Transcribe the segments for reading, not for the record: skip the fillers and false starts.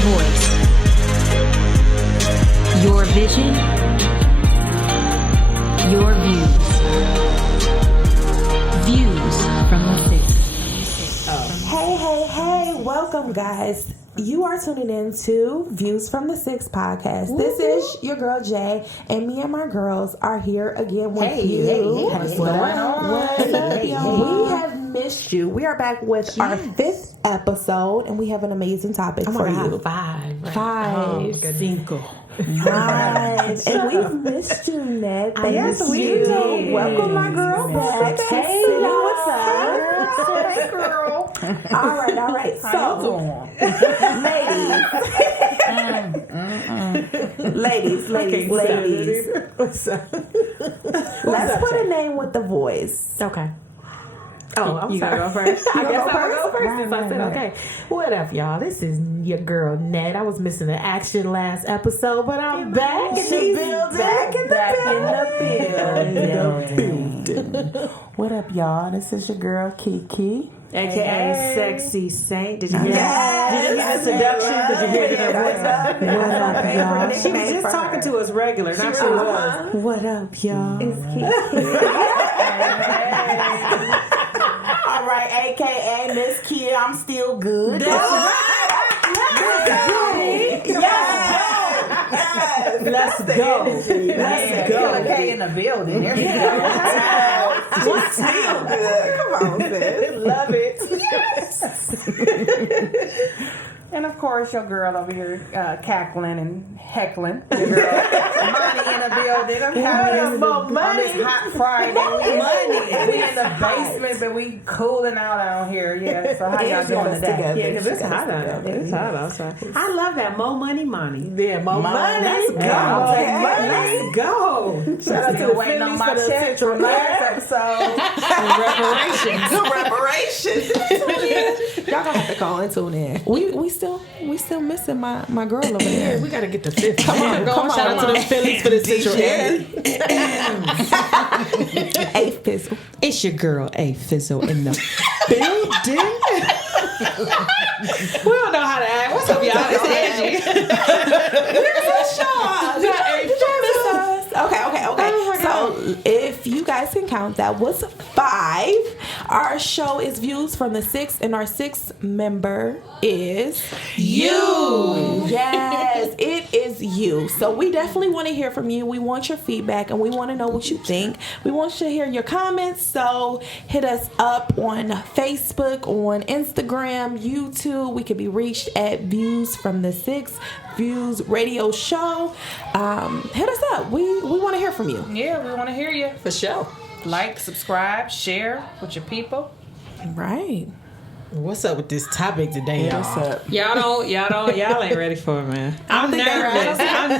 voice, your vision, your views. Views from the Six. Hey, welcome guys. You are tuning in to Views from the Six podcast. This is your girl Jay, and me and my girls are here again with you. What's going on? We have missed you. We are back with our 5th episode, and we have an amazing topic for you. Five. Cinco. Right. And we've missed you, Ned. Yes, we do. Welcome, my girl. Back. Hey, what's up? Hey, girl. All right. So, ladies. What's up? Let's put a name with the voice. Okay. Oh, I'm You sorry. gotta go first? I guess go I'll go first? first since I said okay. What up, y'all? This is your girl, Ned. I was missing the action last episode, but I'm back in the building. Back in the building. What up, y'all? This is your girl, Kiki. AKA Sexy Saint. Did you hear Yes. Did you hear the seduction? Did you hear that voice? What up, y'all? She was just talking to us regular. Now she was. What up, y'all? All right, AKA Miss Kia. I'm still good. That's right. Let's go. Let's go. Okay, in the building. There's What's still good? Come on, sis. Love it. And of course, your girl over here cackling and heckling. Your girl, Money in the building. I'm having More money. on this hot Friday. We in the basement, but we cooling out here. Yeah. So how y'all doing today? Yeah, because it's hot out. It's hot outside. I love that. More money. Yeah, more money. Let's go. Okay. Let's go. Shout out to the waiting on my check from last episode. Reparations. Y'all gonna have to call and tune in. We still missing my girl over there. We gotta get the 5th. Come on. Shout out to the Phillies for the Central Air. 8th Fizzle. It's your girl, A Fizzle, in the building. We don't know how to act. What's up, y'all? It's Angie. Okay. So if you guys can count, that was 5. Our show is Views from the 6, and our 6th member is you. Yes, it is you. So we definitely want to hear from you. We want your feedback, and we want to know what you think. We want you to hear your comments. So hit us up on Facebook, on Instagram, YouTube. We can be reached at Views from the 6 Views Radio Show. Hit us up. We want to hear from you. Yeah, we want to hear you. For sure. Like, subscribe, share with your people. Right. What's up with this topic today, y'all? What's up? Y'all ain't ready for it, man. I'm nervous. I'm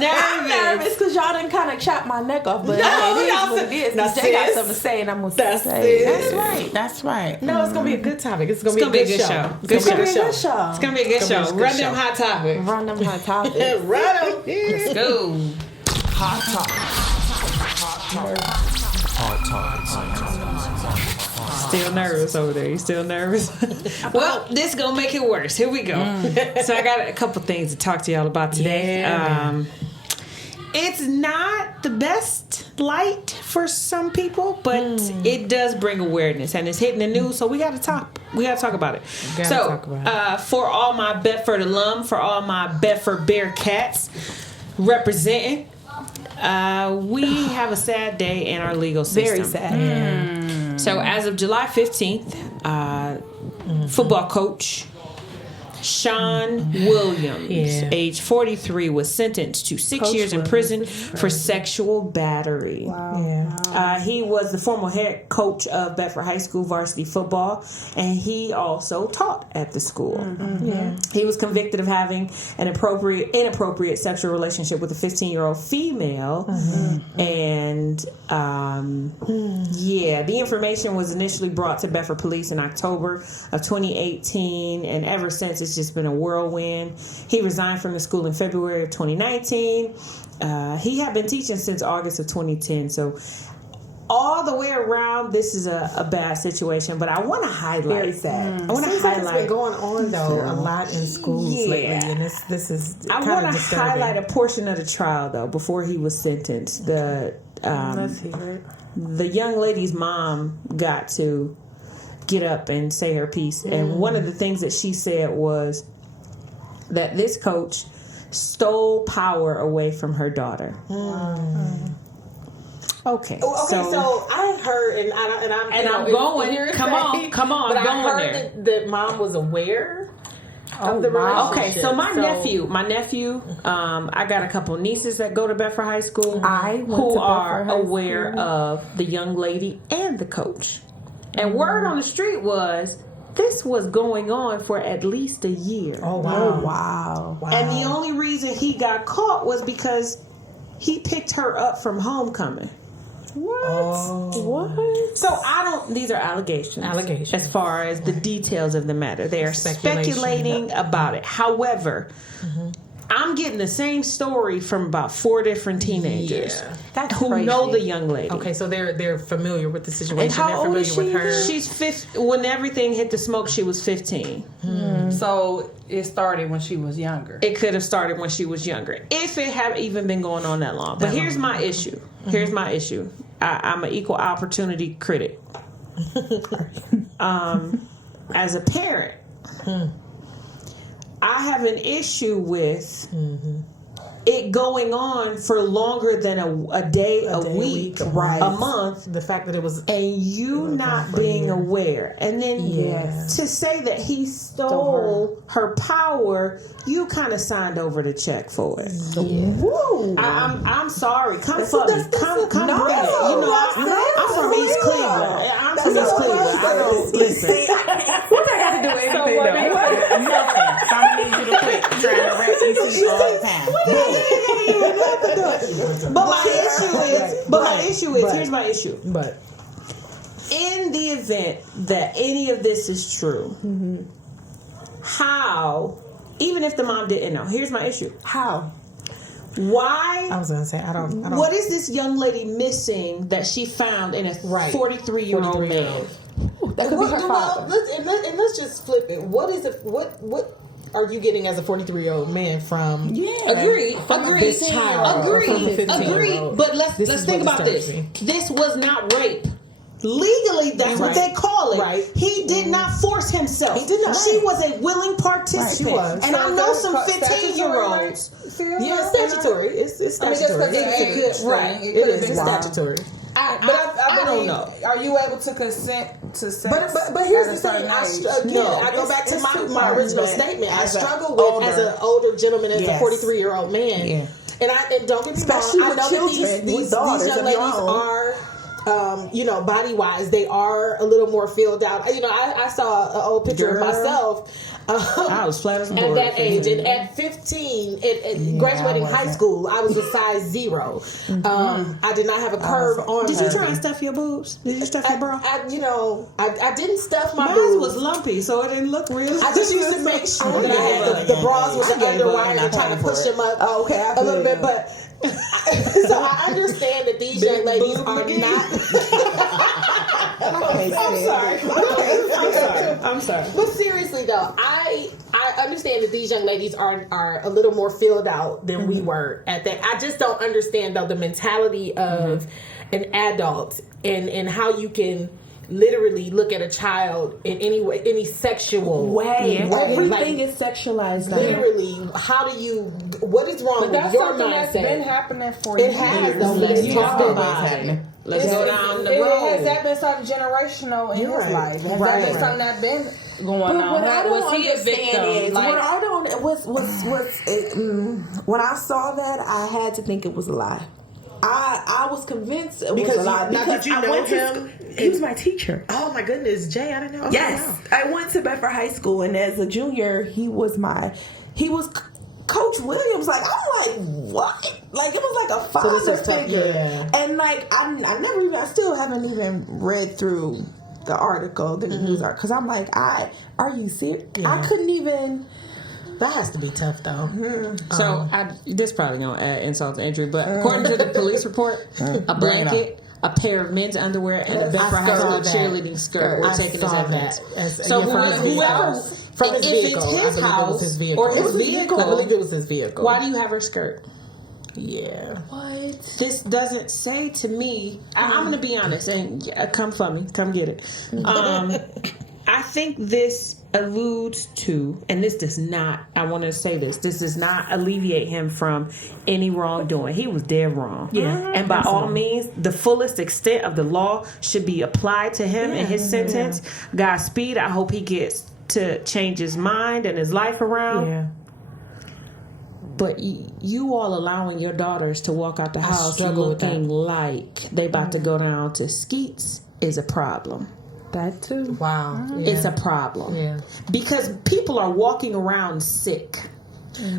nervous because y'all done kind of chopped my neck off, but it is what it is. Now, Jay got sis. something to say, and I'm gonna That's say it. That's right. No, it's gonna be a good topic. It's gonna be a good show. It's gonna be a good show. It's gonna be a good show. Run them hot topics. Run them hot topics. Run them. Let's go. Still nervous over there. You still nervous? Well, this gonna make it worse. Here we go. So I got a couple things to talk to y'all about today. It's not the best light for some people, but it does bring awareness, and it's hitting the news. So we got to talk. We got to talk about it. For all my Bedford alum, for all my Bedford Bearcats representing, we have a sad day in our legal system. Very sad. So as of July 15th, football coach Sean Williams, age 43, was sentenced to 6 years in prison for sexual battery. Wow. He was the former head coach of Bedford High School varsity football, and he also taught at the school. He was convicted of having an inappropriate sexual relationship with a 15-year-old female, and the information was initially brought to Bedford Police in October of 2018, and ever since it's just been a whirlwind. He resigned from the school in February of 2019. He had been teaching since August of 2010, so all the way around, this is a bad situation, but I want to highlight. Very sad. I want to Seems like it's highlight. been going on though a lot in schools lately, and this is I kind want of to disturbing. highlight a portion of the trial though before he was sentenced. Let's hear it. The young lady's mom got to get up and say her piece, and one of the things that she said was that this coach stole power away from her daughter. Okay, So I heard, and I'm going. hearsay, Come on, But I'm I going heard there. that mom was aware of the wow. relationship. Okay, so my nephew, I got a couple nieces that go to Bedford High School I went to who Bedford are High aware School. of the young lady and the coach. And word on the street was this was going on for at least a year. Oh Oh, wow. wow. And the only reason he got caught was because he picked her up from homecoming. What? Oh. What? So I don't. These are allegations. Allegations. As far as the details of the matter, they are Speculation. speculating about it. However, I'm getting the same story from about 4 different teenagers That's who crazy. know the young lady. Okay, so they're familiar with the situation. And how they're old familiar is with she her. She's 15. When everything hit the smoke, she was 15. So it started when she was younger. It could have started when she was younger, if it had even been going on that long. But here's my issue. Here's my issue. I'm an equal opportunity critic. As a parent, I have an issue with it going on for longer than a day, a week, right. a month, The fact that it was and you not being aware. And then to say that he stole her power, you kind of signed over the check for it. Woo. I'm sorry. Come for me. Come no, bring it. You know, I'm from East Cleveland. I'm from East Cleveland. I don't listen. What that got to do with anything, though? Nothing. So I'm gonna need you to quit trying to rap EC all the time. But my issue is here's my issue. but In the event that any of this is true, how, even if the mom didn't know, here's my issue. How? Why? I was gonna say I don't What is this young lady missing that she found in a 43-year-old man? That could be her father. let's just flip it. What is it? What are you getting as a 43-year-old man from? Agreed. This child. From a 15-year-old. But let's This is think what about this. disturbs me. This was not rape. Legally, that's what they call it. Right. He did not force himself. He did not. She was a willing participant. She was. And I know some Statutory 15-year-olds. Yeah, statutory. It's statutory. It's Right. It It could have is been statutory. I don't know. Are you able to consent to sex? But here's at the a thing. certain age? I go back to it's my two-part, original man. statement. I As a struggle with as an older gentleman, as Yes. a 43-year-old man. Yeah. And don't get me Especially wrong. I with know that children, these with daughters young of your ladies own. are, body wise, they are a little more filled out. I saw an old picture of myself. I was flat as a At board. that age, and at 15, graduating high school, I was a size 0. I did not have a curve on. Did you try and stuff your boobs? Did you stuff your bra? I didn't stuff my Mine boobs. was lumpy, so it didn't look real. I just used to make sure that I had the bras with the underwire and trying to push them up Oh, okay, I a little feel bit. But so I understand that these young ladies are not. I'm sorry. But seriously though, I understand that these young ladies are a little more filled out than we were at that. I just don't understand though the mentality of an adult and how you can literally look at a child in any way, any sexual way. way. Everything Like, is sexualized. now. literally, how do you? What is wrong But with that's your something that's been mindset? happening for It years. has though. Let's talk about it. Let's go down the road. Has that been something generational in You're his right. life? Has Right. that been something that's been going But on? what I don't Was he a understand victim? is Like, what I don't when I saw that, I had to think it was a lie. I was convinced it was a lie because did you I know went him? he was my teacher. Oh my goodness, Jay, I didn't know. Yes, I went to Bedford High School, and as a junior, he was Coach Williams. Like, I'm like, what? Like, it was like a father this is tough, figure, yeah. and like I still haven't even read through the article, the news article, because I'm like, are you serious? Yeah. I couldn't even. That has to be tough though. So this probably gonna add insult to injury, but according to the police report, a blanket a pair of men's underwear and a Befra high school cheerleading skirt were taken as evidence. So whoever, from his if vehicle, it's his house or his vehicle, I believe it was his vehicle. why do you have her skirt? Yeah. What? This doesn't say to me. I'm going to be honest, and come for me, come get it. I think this alludes to, and this does not, I want to say this does not alleviate him from any wrongdoing. He was dead wrong. Yeah. And by all means, the fullest extent of the law should be applied to him in his sentence. Godspeed. I hope he gets to change his mind and his life around. Yeah. But you all allowing your daughters to walk out the house struggle with looking like they about to go down to Skeets is a problem. That too. Wow. It's a problem. Yeah. Because people are walking around sick.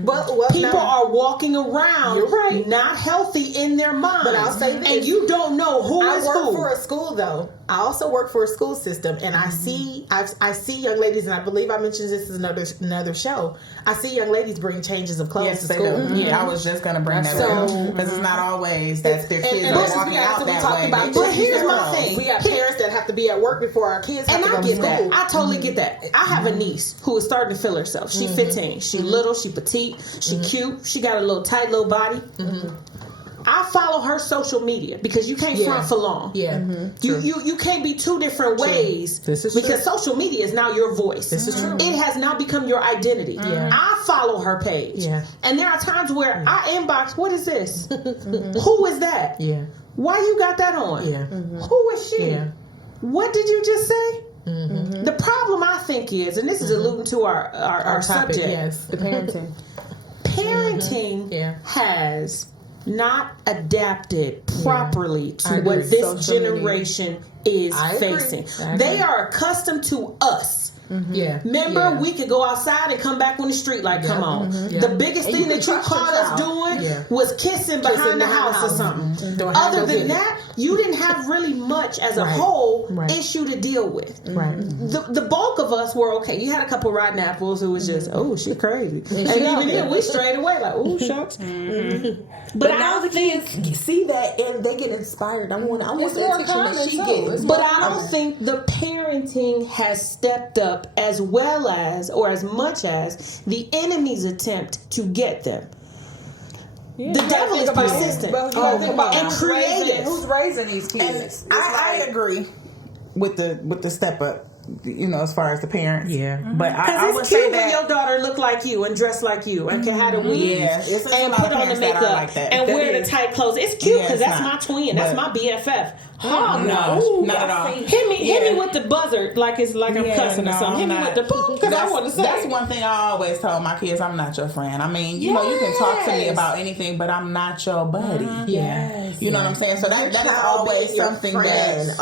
Well, People are walking around You're right. not healthy in their mind. But I'll say this. And you don't know who I is work who. for a school though. I also work for a school system, and I see young ladies, and I believe I mentioned this is another show. I see young ladies bring changes of clothes Yes, to they school. do. Yeah, I was just gonna bring that up because it's not always that their kids are walking out that way. But here's my thing. We got parents that have to be at work before our kids have And to go I to get school. that. I totally get that. I have a niece who is starting to feel herself. She's 15. She little. She petite. She cute. She got a little tight little body. I follow her social media because you can't front for long. Yeah. You can't be two different ways This is because true. social media is now your voice. This is true. It has now become your identity. Yeah. I follow her page. Yeah. And there are times where I inbox, what is this? Who is that? Yeah. Why you got that on? Yeah. Who is she? Yeah. What did you just say? The problem I think is, and this is alluding to our topic, subject, yes. The parenting. parenting Yeah. has not adapted properly to I what agree. this Social media. generation is I agree. facing. I agree. They are accustomed to us. Yeah. Remember, Yeah. we could go outside and come back when the street light come on. Yeah. The biggest And thing you that can you trust your caught us child. doing Yeah. was kissing behind the house or something. Don't have Other no than business. that, you didn't have really much as a Right. whole Right. issue to deal with. Right. The bulk of us were okay. You had a couple rotten apples who was just, oh, she crazy. And she out even there. then, we strayed away like, oh, shucks. But now the kids see that and they get inspired. I want It's that more attention that common, she too. gets. It's But I don't think the parenting has stepped up as well as or as much as the enemy's attempt to get them. The devil is persistent But you gotta think about and who's raising, creative. who's raising these kids. I agree with the step up, as far as the parents. Yeah. But I would Because it's say cute when that. your daughter look like you and dress like you and can have the weave Yeah, it's a and lot put of on the parents that are makeup like that. and That wear the is- tight clothes. It's cute Yeah, because it's that's not. my twin. That's But- my BFF. No, not at all. Hit me with the buzzer like it's like I'm cussing or something. Hit me with the boom because I want to say. That's one thing I always tell my kids. I'm not your friend. I mean, you can talk to me about anything, but I'm not your buddy. Yeah. You know what I'm saying? So that is always something that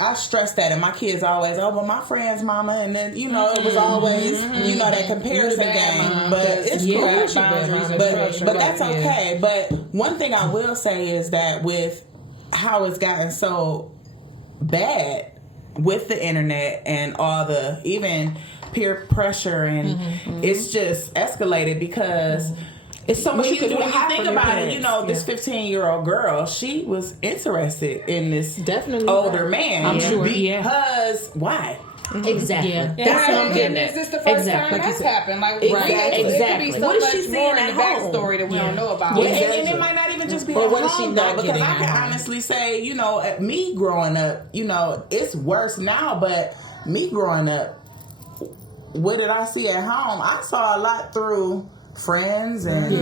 I stress that, and my kids always, but my friend's mama, and then it was always that comparison game. But it's cool. But that's okay. But one thing I will say is that with how it's gotten so bad with the internet and all the even peer pressure, and it's just escalated because it's so much you can do. When you think about it, this 15-year-old girl, she was interested in this older man. I'm sure, because why? Exactly. Yeah. That's what I'm getting Is at. this the first Exactly. time that's happened? Like, Exactly. it could be so What is much she seeing more in at the home? backstory that we don't know about. Yeah, and it might not even just be Or at what is she home, not though, because getting I at can home? honestly say, at me growing up, it's worse now, but me growing up, what did I see at home? I saw a lot through friends and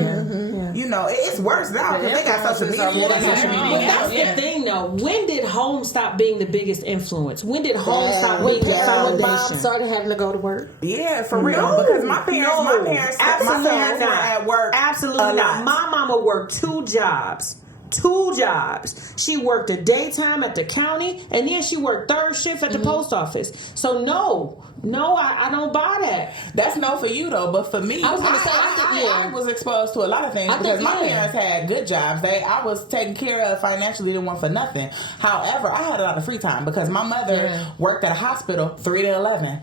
it's worse now because they got social media. But that's the thing, though. When did home stop being the biggest influence? When did home stop being the Mom foundation? started having to go to work. Yeah, for real. Because my parents absolutely were not. at work. Absolutely a not. lot. My mama worked two jobs. She worked a daytime at the county, and then she worked third shift at the post office. So no, I don't buy that. That's no for you though, but for me, I was gonna say, I was exposed to a lot of things because my parents had good jobs. I was taken care of financially, didn't want for nothing. However, I had a lot of free time because my mother worked at a hospital 3 to 11.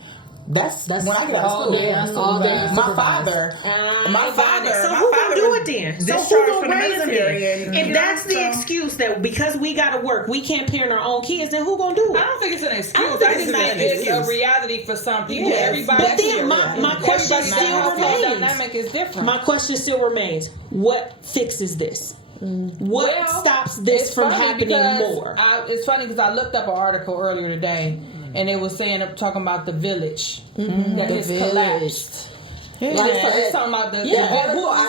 That's when I get out of school. Yeah, all day. My father. So who gonna do it then? So who gonna raise them then? If that's the excuse that because we gotta work, we can't parent our own kids, then who gonna do I it? don't think it's an excuse. I don't think I it's just an think it's excuse. a reality for some people. Yes. Everybody. But then my question everybody's still household remains. dynamic is different. My question still remains: what fixes this? What Well, stops this it's from funny happening because more? It's funny because I looked up an article earlier today, and it was talking about the village that has collapsed. Yeah. It's talking about the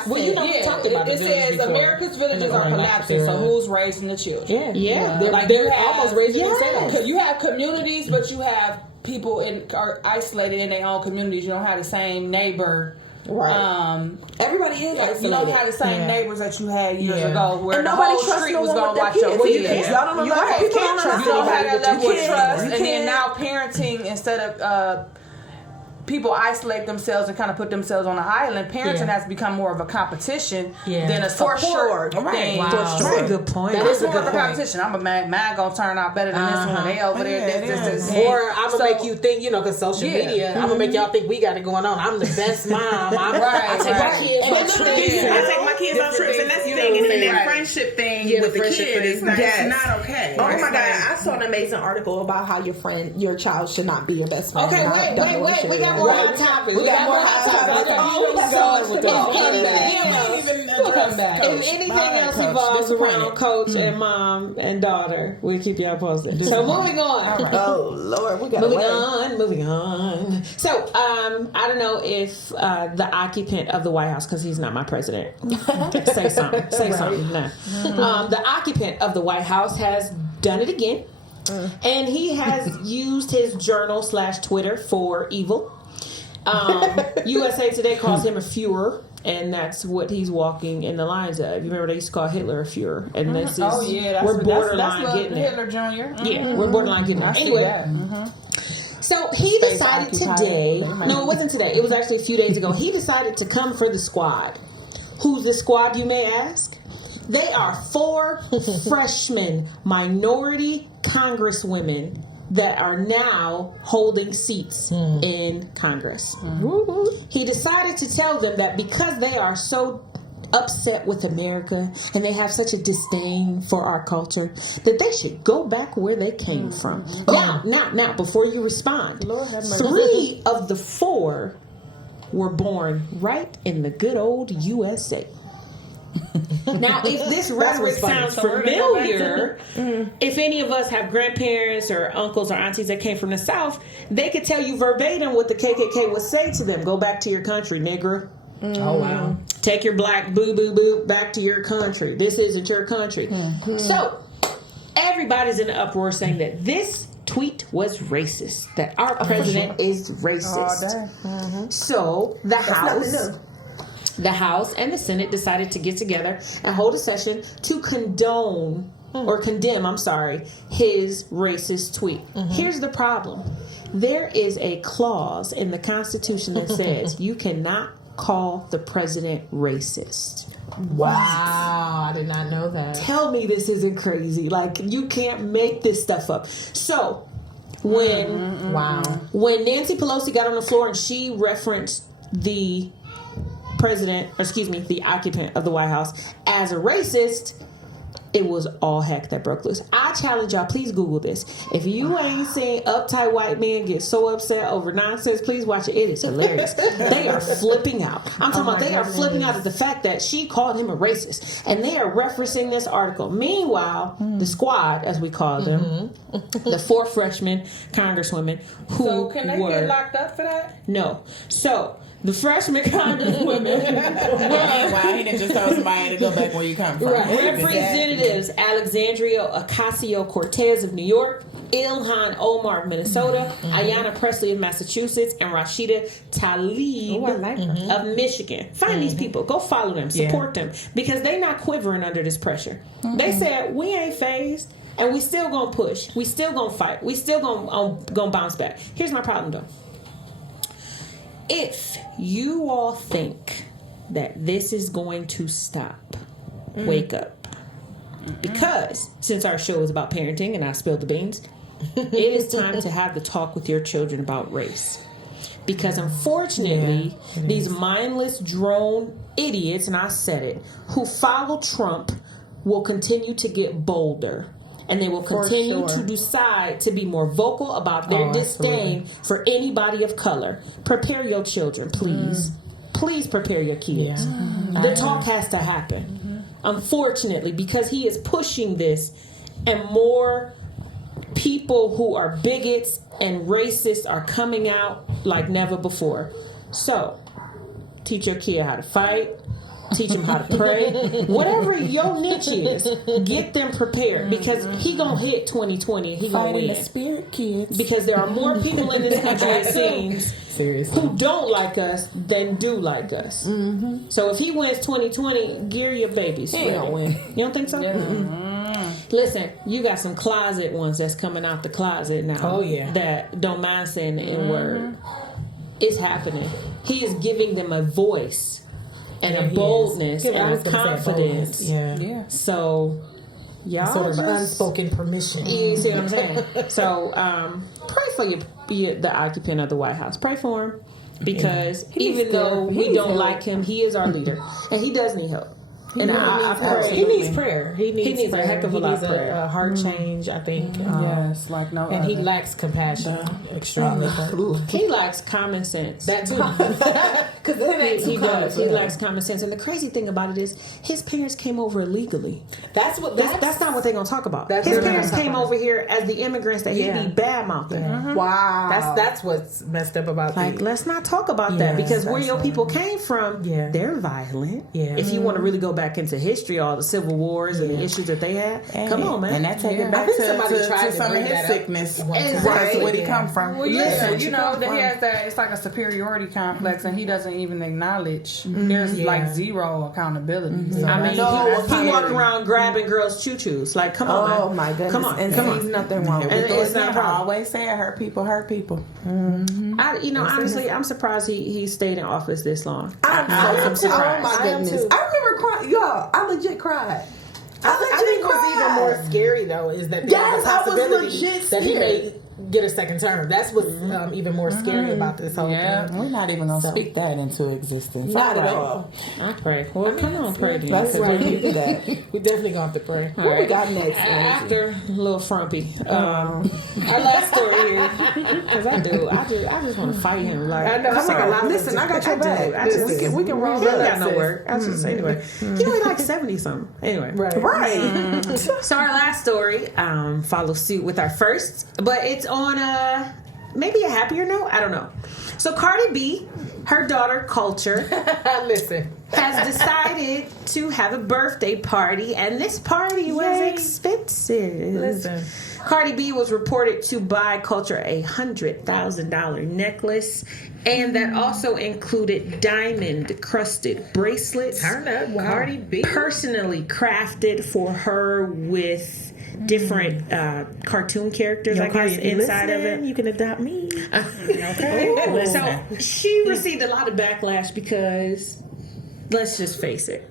Well, you know, we talked about it the says village before. America's villages are collapsing. So who's raising the children? Yeah. They're almost raising themselves. You have communities, but you have people are isolated in their own communities. You don't have the same neighbor. Right. Everybody is isolated. You don't have the same neighbors that you had years ago, where And the nobody whole trusts street no was one going to with watch their your kids. kids. Y'all don't know that. People don't trust You don't have anybody that level with of your trust, kids. and then now parenting instead of people isolate themselves and kind of put themselves on an island. Parenting has become more of a competition than a support thing. Right. That's a good point. That It's is a more good of a point. competition. I'm a man gonna turn out better than this one. They over there. This. Or I'm gonna So- make you think, because social Yeah. media, I'm gonna make y'all think we got it going on. I'm the best mom. I take my kids on trips. I take my kids on trips, and that's the thing. And then that Right. friendship thing Yeah, with the the friendship kid thing. is not, Yes. it's not okay. Oh It's my god! like- I saw an amazing article about how your child should not be your best friend. Okay, And I don't know what wait. shit We it got is. more hot topics. We got more hot topics. Oh, we got so much to go. If anything else evolves around coach and mom and daughter, we'll keep y'all posted. So moving on. Oh Lord, we got Moving on. So, I don't know if the occupant of the White House, because he's not my president, say something. No. The occupant of the White House has done it again, and he has used his journal / Twitter for evil. USA Today calls him a Führer, and that's what he's walking in the lines of. You remember they used to call Hitler a Führer, and this is we're borderline getting there. Hitler Jr. Yeah, we're borderline getting there. Anyway, so he decided today. No, it wasn't today. It was actually a few days ago. He decided to come for the squad. Who's the squad, you may ask? They are 4 freshman minority congresswomen that are now holding seats in Congress. He decided to tell them that because they are so upset with America and they have such a disdain for our culture, that they should go back where they came from. Now, before you respond, 3 of the 4 were born right in the good old USA. Now, if this rhetoric sounds familiar, if any of us have grandparents or uncles or aunties that came from the South, they could tell you verbatim what the KKK would say to them. Go back to your country, nigger. Oh, wow. Take your black boo back to your country. This isn't your country. So, everybody's in an uproar saying that this tweet was racist, that our president is racist. So, the House and the Senate decided to get together and hold a session to condemn his racist tweet. Here's the problem. There is a clause in the Constitution that says you cannot call the president racist. Wow, I did not know that. Tell me this isn't crazy. Like, you can't make this stuff up. So, when Nancy Pelosi got on the floor and she referenced the the occupant of the White House as a racist, it was all heck that broke loose. I challenge y'all, please Google this. If you ain't seen uptight white men get so upset over nonsense, please watch it. It is hilarious. They are flipping out. I'm talking about they are flipping out at the fact that she called him a racist. And they are referencing this article. Meanwhile, the squad, as we call them, the 4 freshman congresswomen who So can they get locked up for that? No. So the freshman congresswomen Why he didn't just tell somebody to go back where you come from? Representatives Alexandria Ocasio-Cortez of New York, Ilhan Omar of Minnesota, Ayanna Pressley of Massachusetts, and Rashida Tlaib of Michigan. Find these people. Go follow them. Support them. Because they not quivering under this pressure. They said, we ain't phased, and we still gonna push. We still gonna fight. We still gonna bounce back. Here's my problem, though. If you all think that this is going to stop, wake up. Because since our show is about parenting and I spilled the beans, it is time to have the talk with your children about race. Because unfortunately, these mindless drone idiots, and I said it, who follow Trump will continue to get bolder. And they will continue to decide to be more vocal about their disdain for anybody of color. Prepare your children, please. Please prepare your kids. The talk has to happen. Unfortunately, because he is pushing this, and more people who are bigots and racists are coming out like never before. So, teach your kid how to fight. Teach them how to pray. Whatever your niche is, get them prepared, because he gonna hit 2020 and he gonna win. The spirit, kids. Because there are more people in this country, it seems, who don't like us than do like us. So if he wins 2020, gear your babies. He don't win. You don't think so? Listen, you got some closet ones that's coming out the closet now. Oh yeah. That don't mind saying the N-word. It's happening. He is giving them a voice. And a boldness and a confidence. Yeah. So, y'all sort of unspoken permission. You see what I'm saying? So, pray for the occupant of the White House. Pray for him, because even though we don't like him, he is our leader, and he does need help. And I pray. He needs prayer. He needs a heck of a lot of prayer. A heart change, I think. Yes, like no and other. he lacks compassion. Extremely. He lacks common sense. That too. Because he does. He lacks common sense. And the crazy thing about it is, his parents came over illegally. That's not what they're going to talk about. His parents came over here as the immigrants that he be bad mouthing. Wow. That's what's messed up about let's not talk about that, because where your people came from, they're violent. If you want to really go back into history, all the civil wars and the issues that they had, come on, man. And that take it back to some of his sickness. That's where he come from. Well, you know that he has that. It's like a superiority complex, and he doesn't even acknowledge. There's like zero accountability. So I mean, he walk around grabbing girls' choo-choos. Like, come on, man. Oh my goodness! Come on, and come sees on. nothing wrong with it. It's not a I problem. always say, hurt people hurt people. Honestly, I'm surprised he stayed in office this long. I'm surprised. Oh my goodness! I remember crying, y'all. I legit cried. I think what's even more scary though is that there's a possibility that he may get a second term. That's what's even more scary about this whole thing. We're not even gonna speak that into existence. Not at all. I pray. Well, come on, pray then. That's right. We do that. We definitely gonna have to pray. What we got next? After a little frumpy, our last story here, because I just want to fight him. Like, I know. Listen, I got your back. We can roll He that ain't up. got no work. I just anyway. He only like 70 something. Anyway, Right. So our last story follows suit with our first, but it's on maybe a happier note. I don't know. So Cardi B, her daughter Culture, has decided to have a birthday party, and this party was expensive. Cardi B was reported to buy Culture a $100,000 necklace, and that also included diamond-crusted bracelets. Turn up, Cardi B. Personally crafted for her with different cartoon characters, I guess, inside of it. You can adopt me. Okay. So she received a lot of backlash because, let's just face it.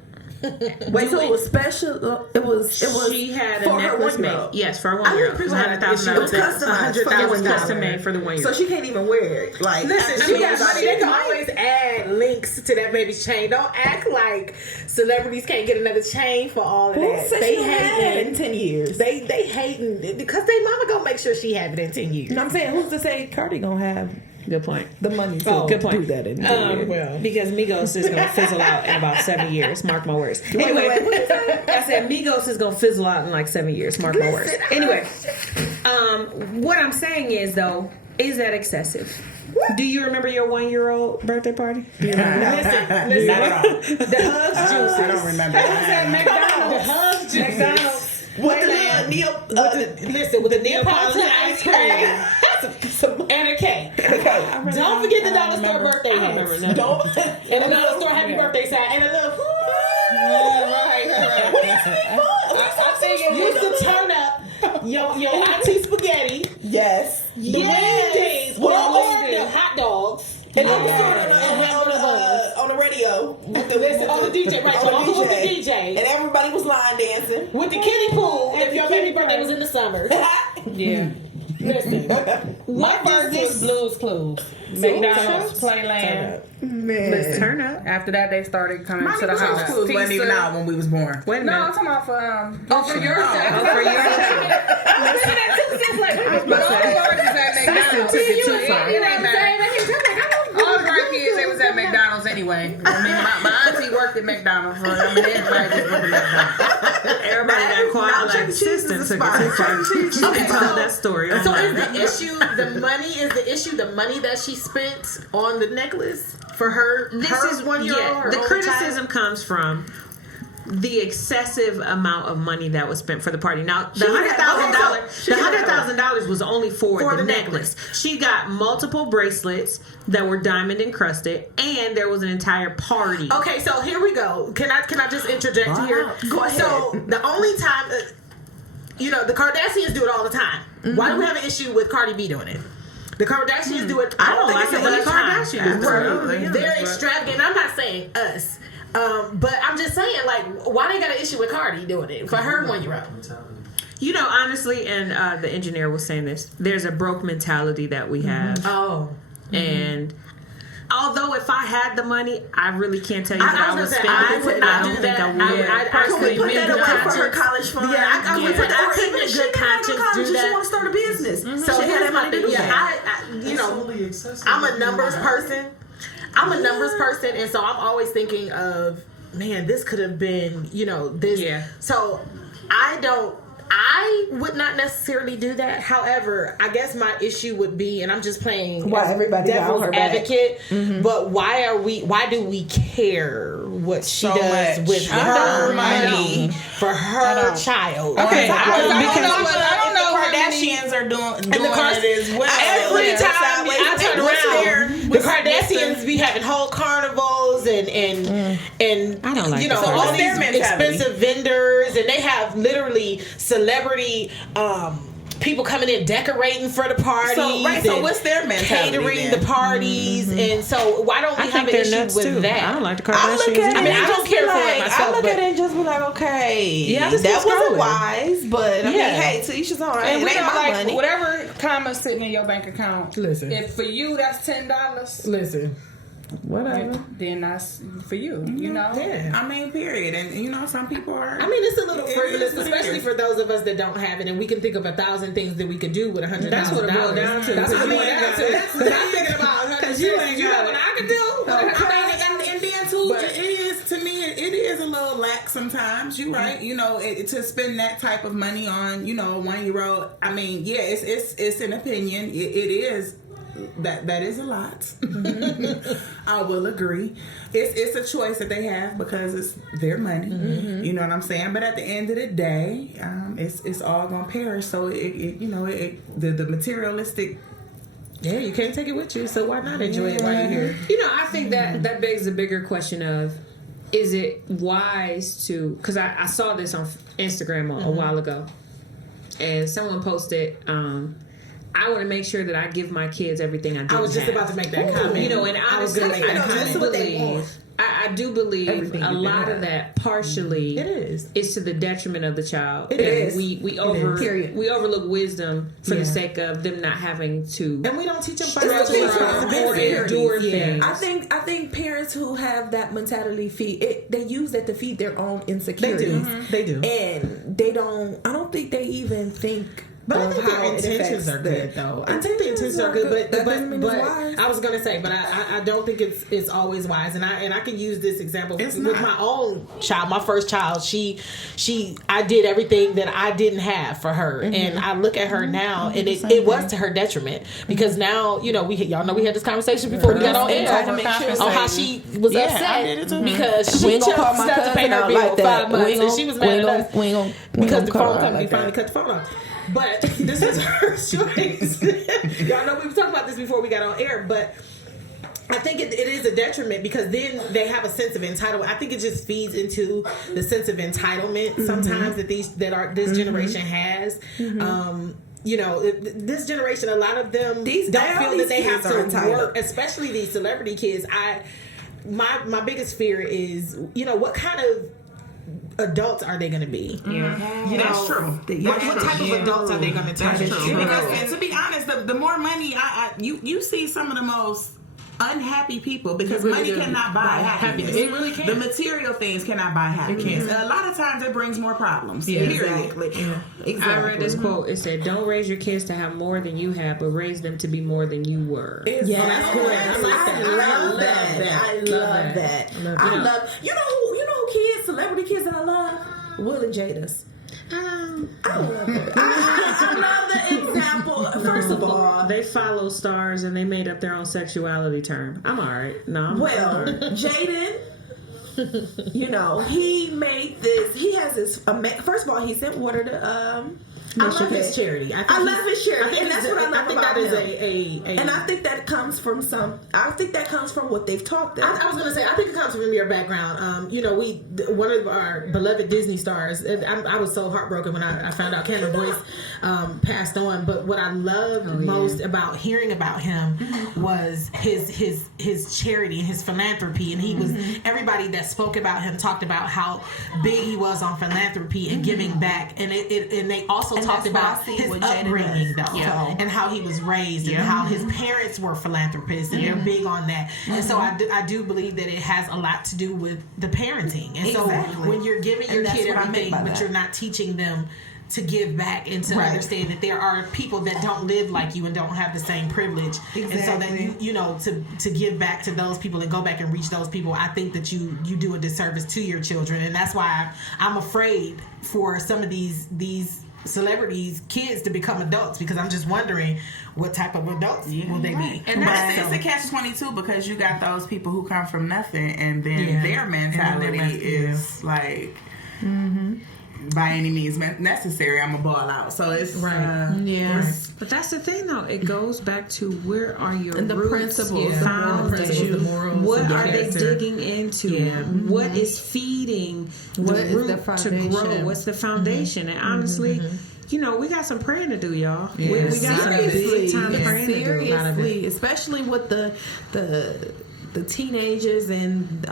Wait, so it was special? It was. She had a for her necklace made. 1-year-old. Yes, for a 1-year-old. It was $100,000. It was customized. It was custom made for the 1-year-old. So she can't even wear it. Like, listen, she got money. They can always add links to that baby's chain. Don't act like celebrities can't get another chain for all of that. They hate it in 10 years. They hating because they mama gonna make sure she have it in 10 years. You know what I'm saying? Who's to say Cardi gonna have good point. The money to good point. do that in 10 years? Well, because Migos is gonna fizzle out in about 7 years. Mark my words. Anyway, what did you say? I said Migos is gonna fizzle out in like 7 years. Mark my words. Anyway, what I'm saying is though, is that excessive? Do you remember your 1-year-old birthday party? Do you remember? Listen. Not at all. The hugs juices. I don't remember. The hugs juices. McDonald's. With the Neapolitan ice cream and a cake. Don't forget the dollar store birthday hats. And the dollar store happy birthday sign and a little. I'm saying used to turn up your auntie spaghetti. Yes. Yes. The hot dogs. And on the radio. On the DJ, right? So on the DJ. And everybody was line dancing. With the kiddie pool, if your baby birthday was in the summer. Yeah. Listen, my first was Blue's Clues. McDonald's, Playland. Man. Turn up. After that, they started coming to the Blue's house. Clues wasn't even out when we was born. Wait a No, minute. I'm talking about for for your child. For your child. But all of ours is at McDonald's. took it too far. It ain't matter. All of our kids, they was at McDonald's anyway. I mean, my auntie worked at McDonald's. So, I mean, everybody just worked at McDonald's. Everybody got quiet like Chuck E. Cheese is sister a took spot. it too far. She can tell that story. So is the issue the money? Is the issue the money that she spent on the necklace for her? This her is 1 year old. yeah. The criticism comes from the excessive amount of money that was spent for the party. Now, the $100,000 was only for the necklace. She got multiple bracelets that were diamond encrusted, and there was an entire party. Okay, so here we go. Can I just interject here? Go ahead. So the only time, the Kardashians do it all the time. Why do we have an issue with Cardi B doing it? The Kardashians do it. I don't think like it's it when all the time. Kardashians do it. They're extravagant. I'm not saying us. But I'm just saying, like, why they got an issue with Cardi doing it for her 1 year old? Honestly, and the engineer was saying this, there's a broke mentality that we have. Oh. And although if I had the money, I really can't tell you that I would spend it. I would not I don't do think that. I would. I personally Put that good away for her conscience. college fund. Yeah, I would put that. I couldn't Even in if she good didn't have no conscience college, do she want that. to start a business. So She here's has my money to thing. do that. I'm a numbers person. I'm a numbers person, and so I'm always thinking of, man, this could have been, this. Yeah. So I would not necessarily do that. However, I guess my issue would be, and I'm just playing Why everybody got devil's her back. advocate, but why do we care what she So does much. with I her don't. money for her child? Okay, I don't know what the Kardashians are doing it as well. Every Yeah. time I turn What's around, the what's Kardashians be having whole carnivals and I don't like the all What's their these mentality? expensive vendors, and they have literally celebrity people coming in decorating for the parties. So and what's their mentality catering then? the parties, and so why don't we I have think an they're issue nuts with too. that? I don't like the I Kardashians. look at it. I mean, I and don't just care be for it like, myself, I look but- at it and just be like, okay, Yeah, I just that keep wasn't scrolling. wise, but I mean, Yeah. hey, to each his own. And It we ain't don't my like money. whatever comma's sitting in your bank account. Listen. If for you that's $10, Listen, Whatever. then that's for you. You know. yeah. I mean, period. And some people are. I mean, it's a little It frivolous, is what it especially is. for those of us that don't have it, and we can think of 1,000 things that we could do with $100,000. That's what it boils down to. That's what Because it you boils ain't down got to. it. But I'm thinking about Because you ain't know got what it. I could do. I mean, and then too, But- it is to me. It is a little lax sometimes. You're right. To spend that type of money on 1 year old. I mean, yeah, it's an opinion. It is. That is a lot. I will agree. It's a choice that they have because it's their money. You know what I'm saying? But at the end of the day, it's all gonna perish. So the materialistic. Yeah, you can't take it with you, so why not enjoy it while you're here? I think that begs the bigger question of, is it wise to, because I saw this on Instagram a while ago, and someone posted, I want to make sure that I give my kids everything I didn't I was just have. about to make that comment. And I was honestly, gonna make that comment. I do believe, I do believe Everything a you lot can of that partially It is. to the detriment of the child. It is. We Period. overlook wisdom for Yeah. the sake of them not having to And we don't teach them struggle financial or responsibility. endure Yeah. things. I think parents who have that mentality they use that to feed their own They insecurities. do. They do. And they don't. I don't think they even think. But I of think how their it intentions affects are good, though. I think the intentions are good, good, that doesn't mean but it's wise. I was gonna say, but I don't think it's always wise. And I can use this example It's with not. my own child, my first child. I did everything that I didn't have for her, and I look at her now, and it was to her detriment because now y'all know we had this conversation before we got on air on how she was I did it upset too. because We she ain't gonna call chose my not to pay cousin her out bill like for that. 5 months, We ain't and gonna- she was we mad ain't at gonna- us we ain't gonna because the call her phone out company like finally that. cut the phone off. But this is her choice. Y'all know we've talked about this before we got on air, but I think it is a detriment because then they have a sense of entitlement. I think it just feeds into the sense of entitlement sometimes that this generation has. This generation, a lot of them don't feel that they have to work, especially these celebrity kids. My biggest fear is, what kind of adults are they going to be? Yeah. You That's know, true. What type of adults are they going to turn into? Because to be honest, the more money you see some of the most unhappy people because money cannot buy happiness. It really can't. The material things cannot buy happiness. A lot of times it brings more problems. Yeah, Period. exactly. I read this quote. It said, "Don't raise your kids to have more than you have, but raise them to be more than you were." Yeah, that's good. I like that. I love that. I love. You know who kids, celebrity kids that I love? Will and Jada's. I love it. I love the example. First of all, They follow stars and they made up their own sexuality term. I'm all right. No, I'm well, Jaden, you know, he made this. He has this. First of all, he sent water to. I love his charity. I love his charity, and that's what I love about him. And I think that comes from I think that comes from what they've taught them. I was going to say, I think it comes from your background. You know, one of our beloved Disney stars. I was so heartbroken when I found out Cameron Boyce passed on. But what I loved most about hearing about him was his charity and his philanthropy. And he was everybody that spoke about him talked about how big he was on philanthropy and giving back. And and they also talked about his upbringing, though, and how he was raised, and how his parents were philanthropists, and they're big on that. And so I do believe that it has a lot to do with the parenting. And so when you're giving your kid everything, but you're not teaching them to give back and to understand that there are people that don't live like you and don't have the same privilege. And so that you know to give back to those people and go back and reach those people, I think that you do a disservice to your children. And that's why I'm afraid for some of these celebrities' kids to become adults, because I'm just wondering what type of adults will they be. And it's a catch-22 because you got those people who come from nothing and then their mentality is like by any means necessary, I'm gonna ball out. So it's But that's the thing, though. It goes back to where are your and the roots principles, the morals, what the are they character. digging into? What is feeding the root to grow? What's the foundation? And honestly, you know, we got some praying to do, y'all. We got some big time praying to do. Seriously, especially with the teenagers and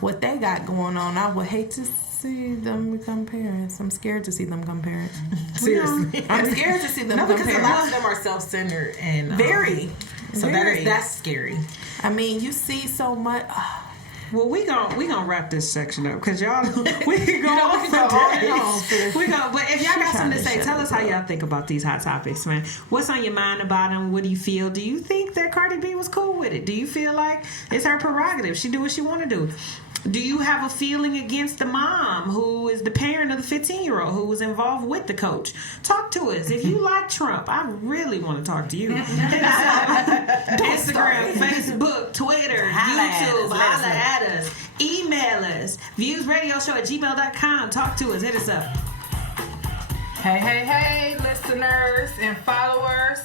what they got going on. I would hate to see them become parents. I'm scared to see them become parents. Seriously, I'm scared to see them become because a parents. lot of them are self-centered and Very. that's scary. I mean, you see so much. Well, we gonna wrap this section up because y'all we can go on for days. But if y'all got something to say, tell us how y'all think about these hot topics, man. What's on your mind about them? What do you feel? Do you think that Cardi B was cool with it? Do you feel like it's her prerogative? She do what she want to do. Do you have a feeling against the mom who is the parent of the 15-year-old who was involved with the coach? Talk to us. If you like Trump, I really want to talk to you. Instagram, Facebook, Twitter, YouTube, holla at us. Email us. viewsradioshow@gmail.com. Talk to us. Hit us up. Hey, listeners and followers.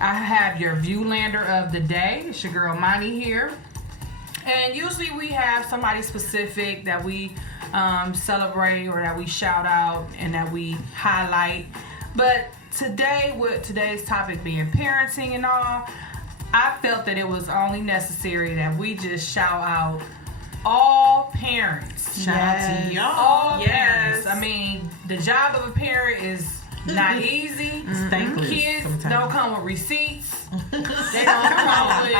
I have your Viewlander of the day. It's your girl, Monty, here. And usually we have somebody specific that we celebrate or that we shout out and that we highlight. But today, with today's topic being parenting and all, I felt that it was only necessary that we just shout out all parents. Shout out to y'all. All parents. I mean, the job of a parent is not easy. Kids don't come with receipts. They don't come with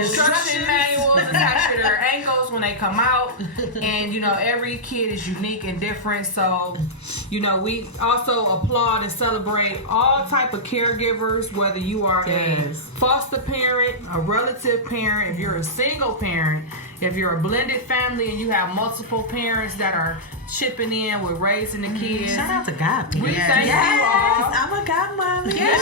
instruction manuals attached to their ankles when they come out. And, you know, every kid is unique and different. So, you know, we also applaud and celebrate all type of caregivers, whether you are a foster parent, a relative parent, if you're a single parent, if you're a blended family and you have multiple parents that are chipping in with raising the kids. Shout out to God. We thank you all. I'm a godmommy. Yes,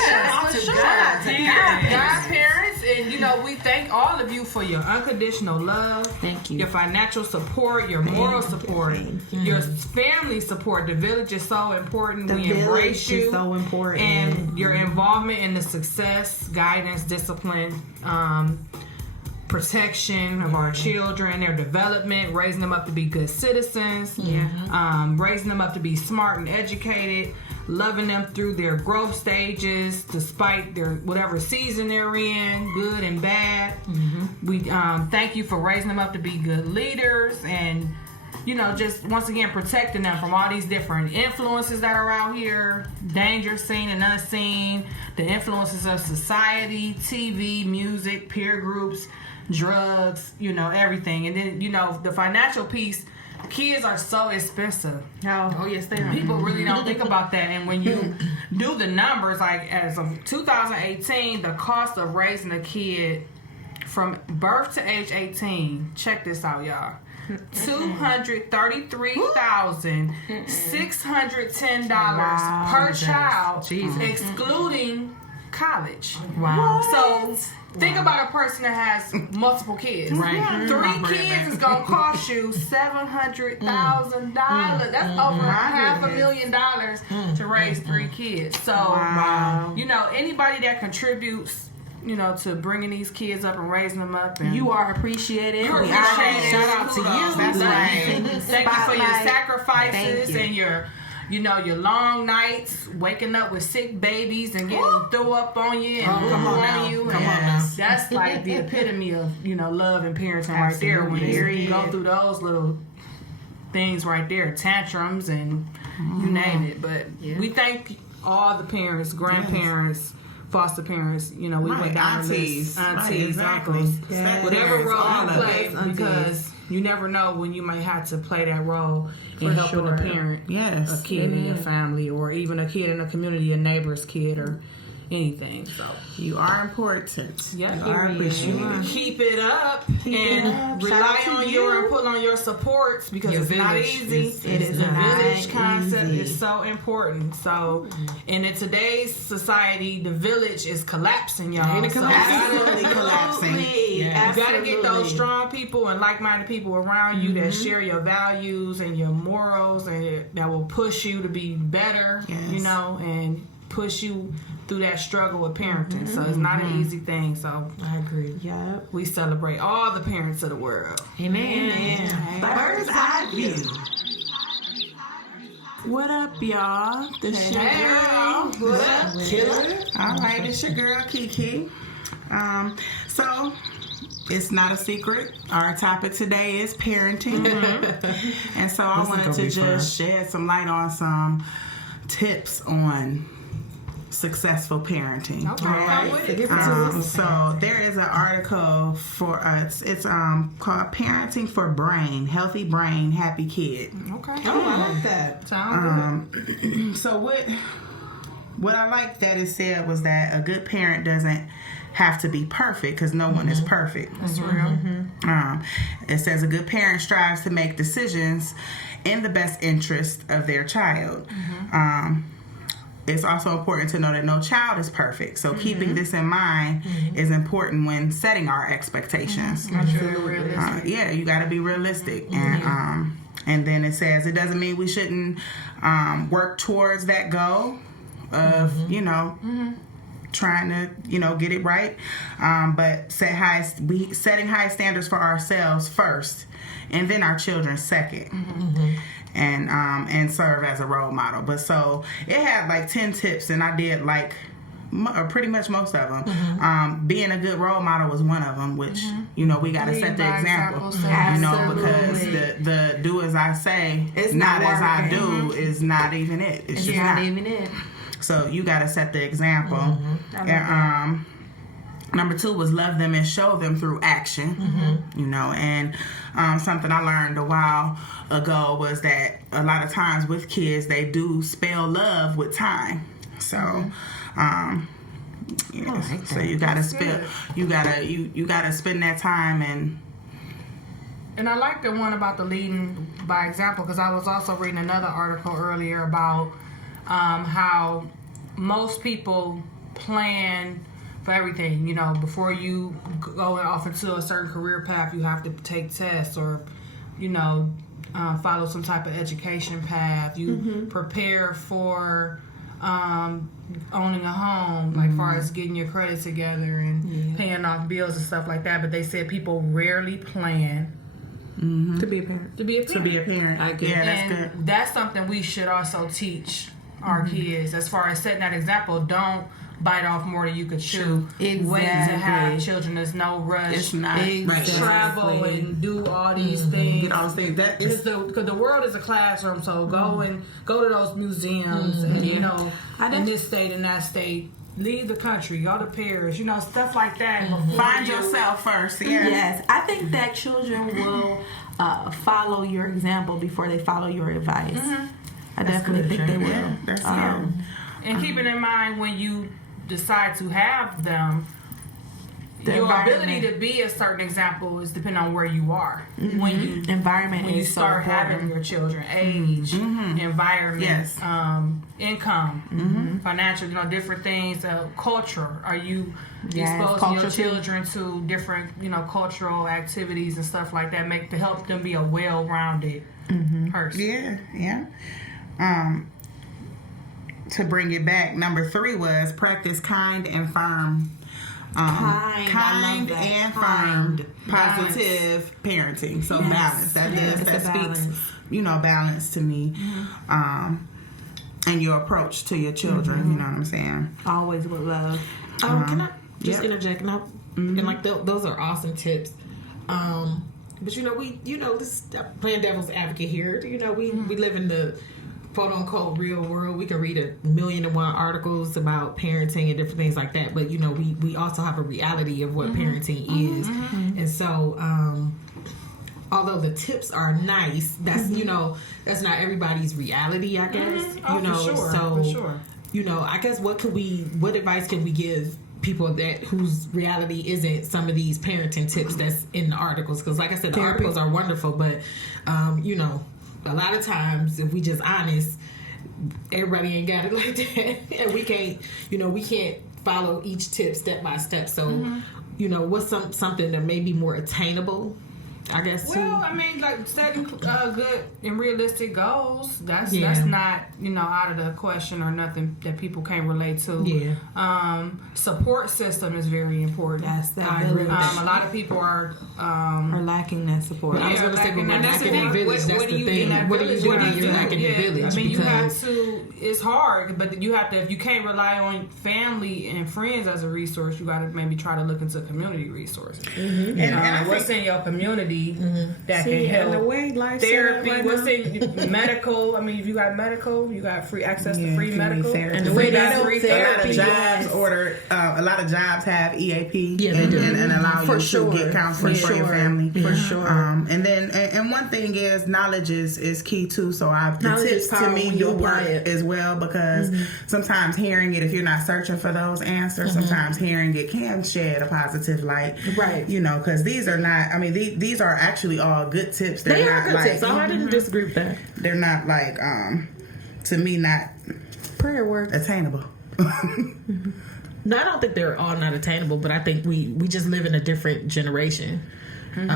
Shout out to God parents, and you know we thank all of you for your unconditional love. Thank you. Your financial support, your moral support, your family support. The village is so important. We embrace you. Is so important. And your involvement in the success, guidance, discipline, protection of our children, their development, raising them up to be good citizens, raising them up to be smart and educated, loving them through their growth stages, despite their whatever season they're in, good and bad. We thank you for raising them up to be good leaders and just once again protecting them from all these different influences that are out here, danger seen and unseen, the influences of society, TV, music, peer groups, drugs, everything. And then, the financial piece, kids are so expensive. Oh yes, they are. People really don't think about that. And when you do the numbers, like as of 2018, the cost of raising a kid from birth to age 18, check this out, y'all. $233,610 per child, excluding college. Wow. So think about a person that has multiple kids. Right. 3 kids is gonna cost you $700,000. That's over $500,000 to raise 3 kids. So anybody that contributes, to bringing these kids up and raising them up, and You are appreciated. You're We appreciated. shout out to you. That's right. Thank you for your Spotlight. sacrifices Thank you. and your long nights, waking up with sick babies and getting throw up on you and come on you. Come on now. That's like the epitome of love and parenting right there. When you go through those little things right there, tantrums and you name it. But we thank all the parents, grandparents. Foster parents, we went down the list. Aunties, uncles, whatever role you play, because you never know when you might have to play that role in helping a parent, a kid in your family, or even a kid in a community, a neighbor's kid, or anything. So You are important. yeah, You are appreciated. keep it up and rely on and pull on your supports, because it's not easy. It is The not village concept easy. is so important. So, and in today's society, the village is collapsing, y'all. Absolutely collapsing. You gotta get those strong people and like-minded people around you that share your values and your morals, and that will push you to be better, and push you through that struggle with parenting. So it's not an easy thing. So I agree. Yep. we celebrate all the parents of the world. Amen. Bird's eye view. What up, y'all? This your girl. What up, killer? All right, it's your girl Kiki. So it's not a secret. Our topic today is parenting, and so I wanted to just shed some light on some tips on successful parenting. So there is an article for us. It's called "Parenting for Brain: Healthy Brain, Happy Kid." Okay. Oh, I like that. Sound good. So what I like that it said was that a good parent doesn't have to be perfect, because no one is perfect. That's real. It says a good parent strives to make decisions in the best interest of their child. It's also important to know that no child is perfect. So keeping this in mind is important when setting our expectations. Yeah, you got to be realistic. And then it says it doesn't mean we shouldn't work towards that goal of, trying to, get it right. But setting high standards for ourselves first, and then our children second. And serve as a role model. But so it had like 10 tips, and I did like pretty much most of them. Being a good role model was one of them, which we got to set the example. Because the do as I say, it's not as I do is not even it. It's just not even it. So you got to set the example. And, number 2 was love them and show them through action. And something I learned a while ago was that a lot of times with kids, they do spell love with time. So, so you gotta spend, you gotta spend that time. And I like the one about the leading by example, because I was also reading another article earlier about how most people plan for everything. Before you go off into a certain career path, you have to take tests or, follow some type of education path. You prepare for owning a home, like far as getting your credit together and paying off bills and stuff like that. But they said people rarely plan To be a parent. to be a parent. I get Yeah, that's And good. that's something we should also teach our kids as far as setting that example. Don't bite off more than you could chew. Exactly. Wait to have children. There's no rush. It's not Travel and do all these things. Get all those things. That is Because the world is a classroom, so go to those museums and in this state and that state. Leave the country, go to Paris, stuff like that. find yourself first. Yeah. Yes, I think that children will follow your example before they follow your advice. I definitely think they will. Yeah, that's good. And keeping in mind when you decide to have them, The your ability environment. to be a certain example is depending on where you are. When you environment When you is start so having important. your children, age, environment, Yes. income, financial, different things, culture. Are you exposing culture your too. children to different, cultural activities and stuff like that, to help them be a well-rounded person? Yeah. To bring it back, number 3 was practice kind and firm. I love that. And firm positive parenting. So balance. That speaks, balance to me. And your approach to your children. You know what I'm saying? Always with love. Can I just interject? And like those are awesome tips. But this playing devil's advocate here. We live in the quote unquote real world. We can read 1,000,001 articles about parenting and different things like that. But we also have a reality of what parenting is. And so although the tips are nice, that's that's not everybody's reality, I guess. For sure. I guess what advice can we give people whose reality isn't some of these parenting tips that's in the articles? Because like I said, the articles are wonderful, but a lot of times, if we just honest, everybody ain't got it like that, and we can't follow each tip step by step. So, what's something that may be more attainable? I guess. Well, like setting good and realistic goals. That's not out of the question or nothing that people can't relate to. Yeah. Support system is very important. Yes, that I agree with village. A lot of people are lacking that support. I was going to say, but and that's the lacking in thing. village. That's What do the you thing. do in that What do you village? do What when do you you're do? lacking in village? You have Because to. It's hard, but you have to. If you can't rely on family and friends as a resource, you got to maybe try to look into community resources. And I What's in your community that can And help? the way life Therapy. right What's now. in medical? If you got medical, you got free access to free if you need medical. therapy. And the We way got that free a lot of therapy. jobs a lot of jobs have EAP. Yeah, they do. And allow For you sure. to get counseling for your family. For sure. And then and one thing is knowledge is key too. So the Knowledge tips is to power me when you do apply work it. as well, because sometimes hearing it, if you're not searching for those answers, sometimes hearing it can shed a positive light. Right. Because these are not. These are actually all good tips. They're they not are good like, tips. I didn't disagree with that. They're not like to me not Prayer work. attainable. No, I don't think they're all not attainable, but I think we just live in a different generation. Where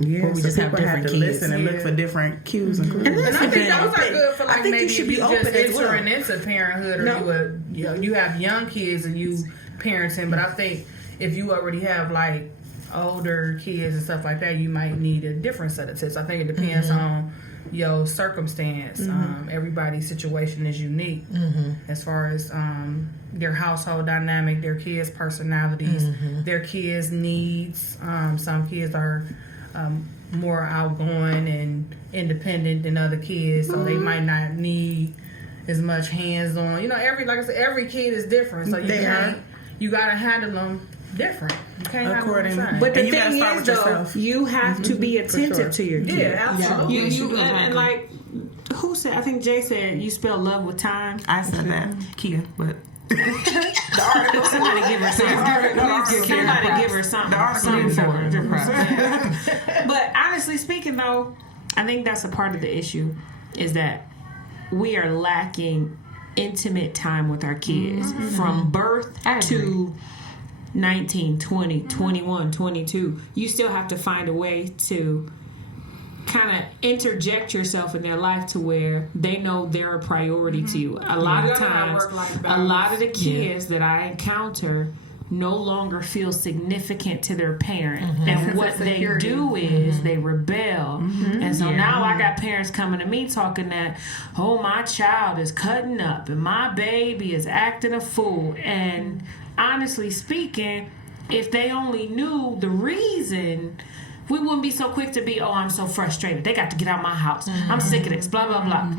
we so just have people different to kids. listen and look for different cues and clues. And I think those are good for I think maybe you should if be you open just as well. entering into parenthood, or you have young kids and you parenting. But I think if you already have like older kids and stuff like that, you might need a different set of tips. I think it depends on your circumstance. Everybody's situation is unique as far as their household dynamic, their kids' personalities, their kids' needs. Some kids are more outgoing and independent than other kids, so they might not need as much hands-on. Like I said, every kid is different, so you gotta handle them different. You can't handle them the same. But the And you gotta thing start is, with though, yourself. you have to be attentive to your kids. Yeah, absolutely. And like, who said? I think Jay said you spell love with time. I said that, Kia, but Somebody give her something. Somebody give her something for it. But honestly speaking, though, I think that's a part of the issue is that we are lacking intimate time with our kids from birth to 19, 20, 21, 22. You still have to find a way to kind of interject yourself in their life to where they know they're a priority to you. A lot of times, a lot of the kids that I encounter no longer feel significant to their parent. And what they do is they rebel. And so now I got parents coming to me talking that, oh, my child is cutting up and my baby is acting a fool. And honestly speaking, if they only knew the reason, we wouldn't be so quick to be, oh, I'm so frustrated. They got to get out of my house. I'm sick of this, blah, blah, blah.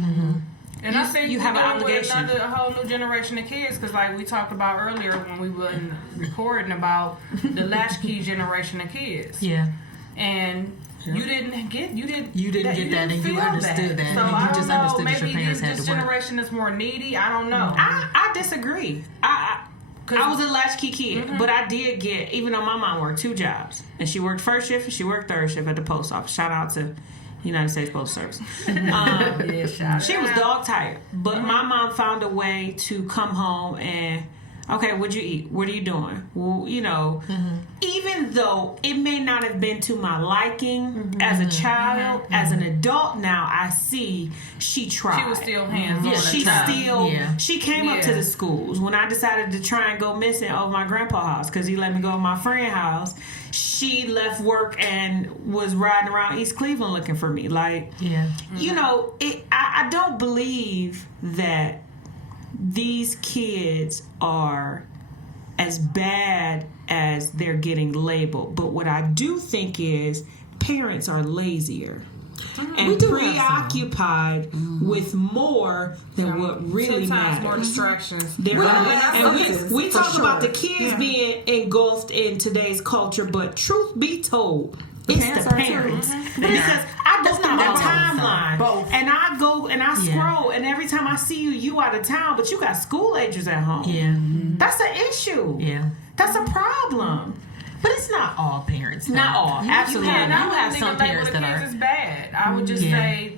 And I think you have an obligation. With a whole new generation of kids, because like we talked about earlier when we were recording about the latchkey generation of kids. Yeah. And you didn't get that, and you understood that. So and you I just don't know. understood that your Maybe parents had this to work. generation is more needy. I don't know. I disagree. I was a latchkey kid, but I did get, even though my mom worked 2 jobs, and she worked first shift and she worked third shift at the post office. Shout out to United States Postal Service. She was dog tired, but my mom found a way to come home and, okay, what'd you eat? What are you doing? Well, you know, even though it may not have been to my liking as a child, as an adult now, I see she tried. She was still hands-on. She came up to the schools. When I decided to try and go missing over my grandpa's house because he let me go to my friend's house, she left work and was riding around East Cleveland looking for me. Like, you know, I don't believe that these kids are as bad as they're getting labeled. But what I do think is parents are lazier and preoccupied with more than what really matters. More distractions. And we talk about the kids being engulfed in today's culture, but truth be told, it's the parents. Because I go through the timeline, and I go and I scroll, and every time I see you out of town, but you got school agers at home. That's an issue. That's a problem. But it's not all parents. Not all. Absolutely. You have some parents that are. Is bad. I would just say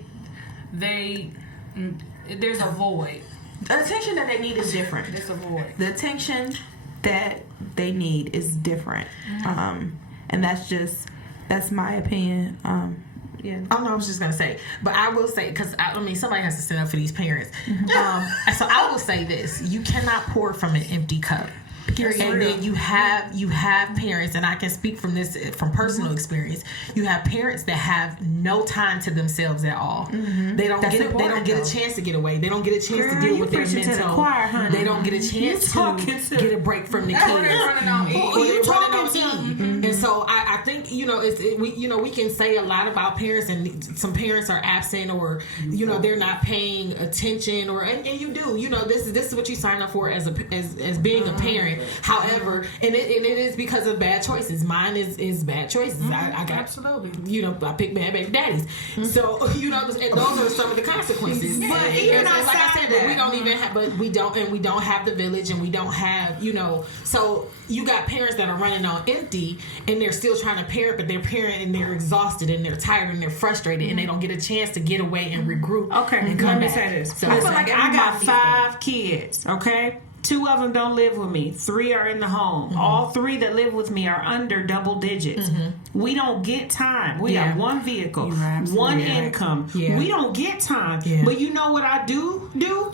there's a void. The attention that they need is different. There's a void. The attention that they need is different. And that's my opinion. Yeah. Oh no, I was just gonna say, but I will say, because I mean, somebody has to stand up for these parents. So I will say this: you cannot pour from an empty cup. And then you have parents, and I can speak from personal experience. You have parents that have no time to themselves at all. They don't get a chance to get away. They don't get a chance to deal with their mental. They don't get a chance to get a break from the kids. They're running on E. And so I think we can say a lot about parents, and some parents are absent, or they're not paying attention, and you do. This is what you sign up for as being a parent. However, and it is because of bad choices. Mine is bad choices. I got absolutely. I picked bad baby daddies. So and those are some of the consequences. But like I said, but we don't even have. But we don't have the village, and we don't have So you got parents that are running on empty, and they're still trying to parent, but they're parenting and they're exhausted and they're tired and they're frustrated, and they don't get a chance to get away and regroup. Okay, and let me say this. So I feel like I got 5 kids. Okay. 2 of them don't live with me. 3 are in the home. All 3 that live with me are under double digits. We don't get time. We have 1 vehicle, 1 income. We don't get time. But you know what I do?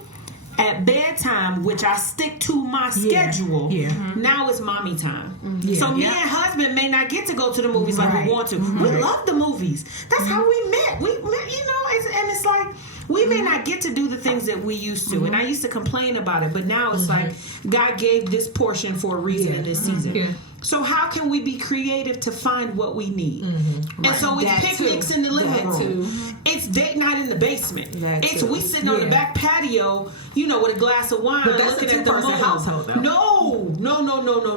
At bedtime, which I stick to my schedule, now it's mommy time. So me and husband may not get to go to the movies like we want to. We love the movies. That's how we met. And it's like, we may not get to do the things that we used to. And I used to complain about it, but now it's like, God gave this portion for a reason in this season. So how can we be creative to find what we need? And so it's picnics in the living room. It's date night in the basement. We sitting on the back patio, with a glass of wine, but that's looking a at the moon. household, though.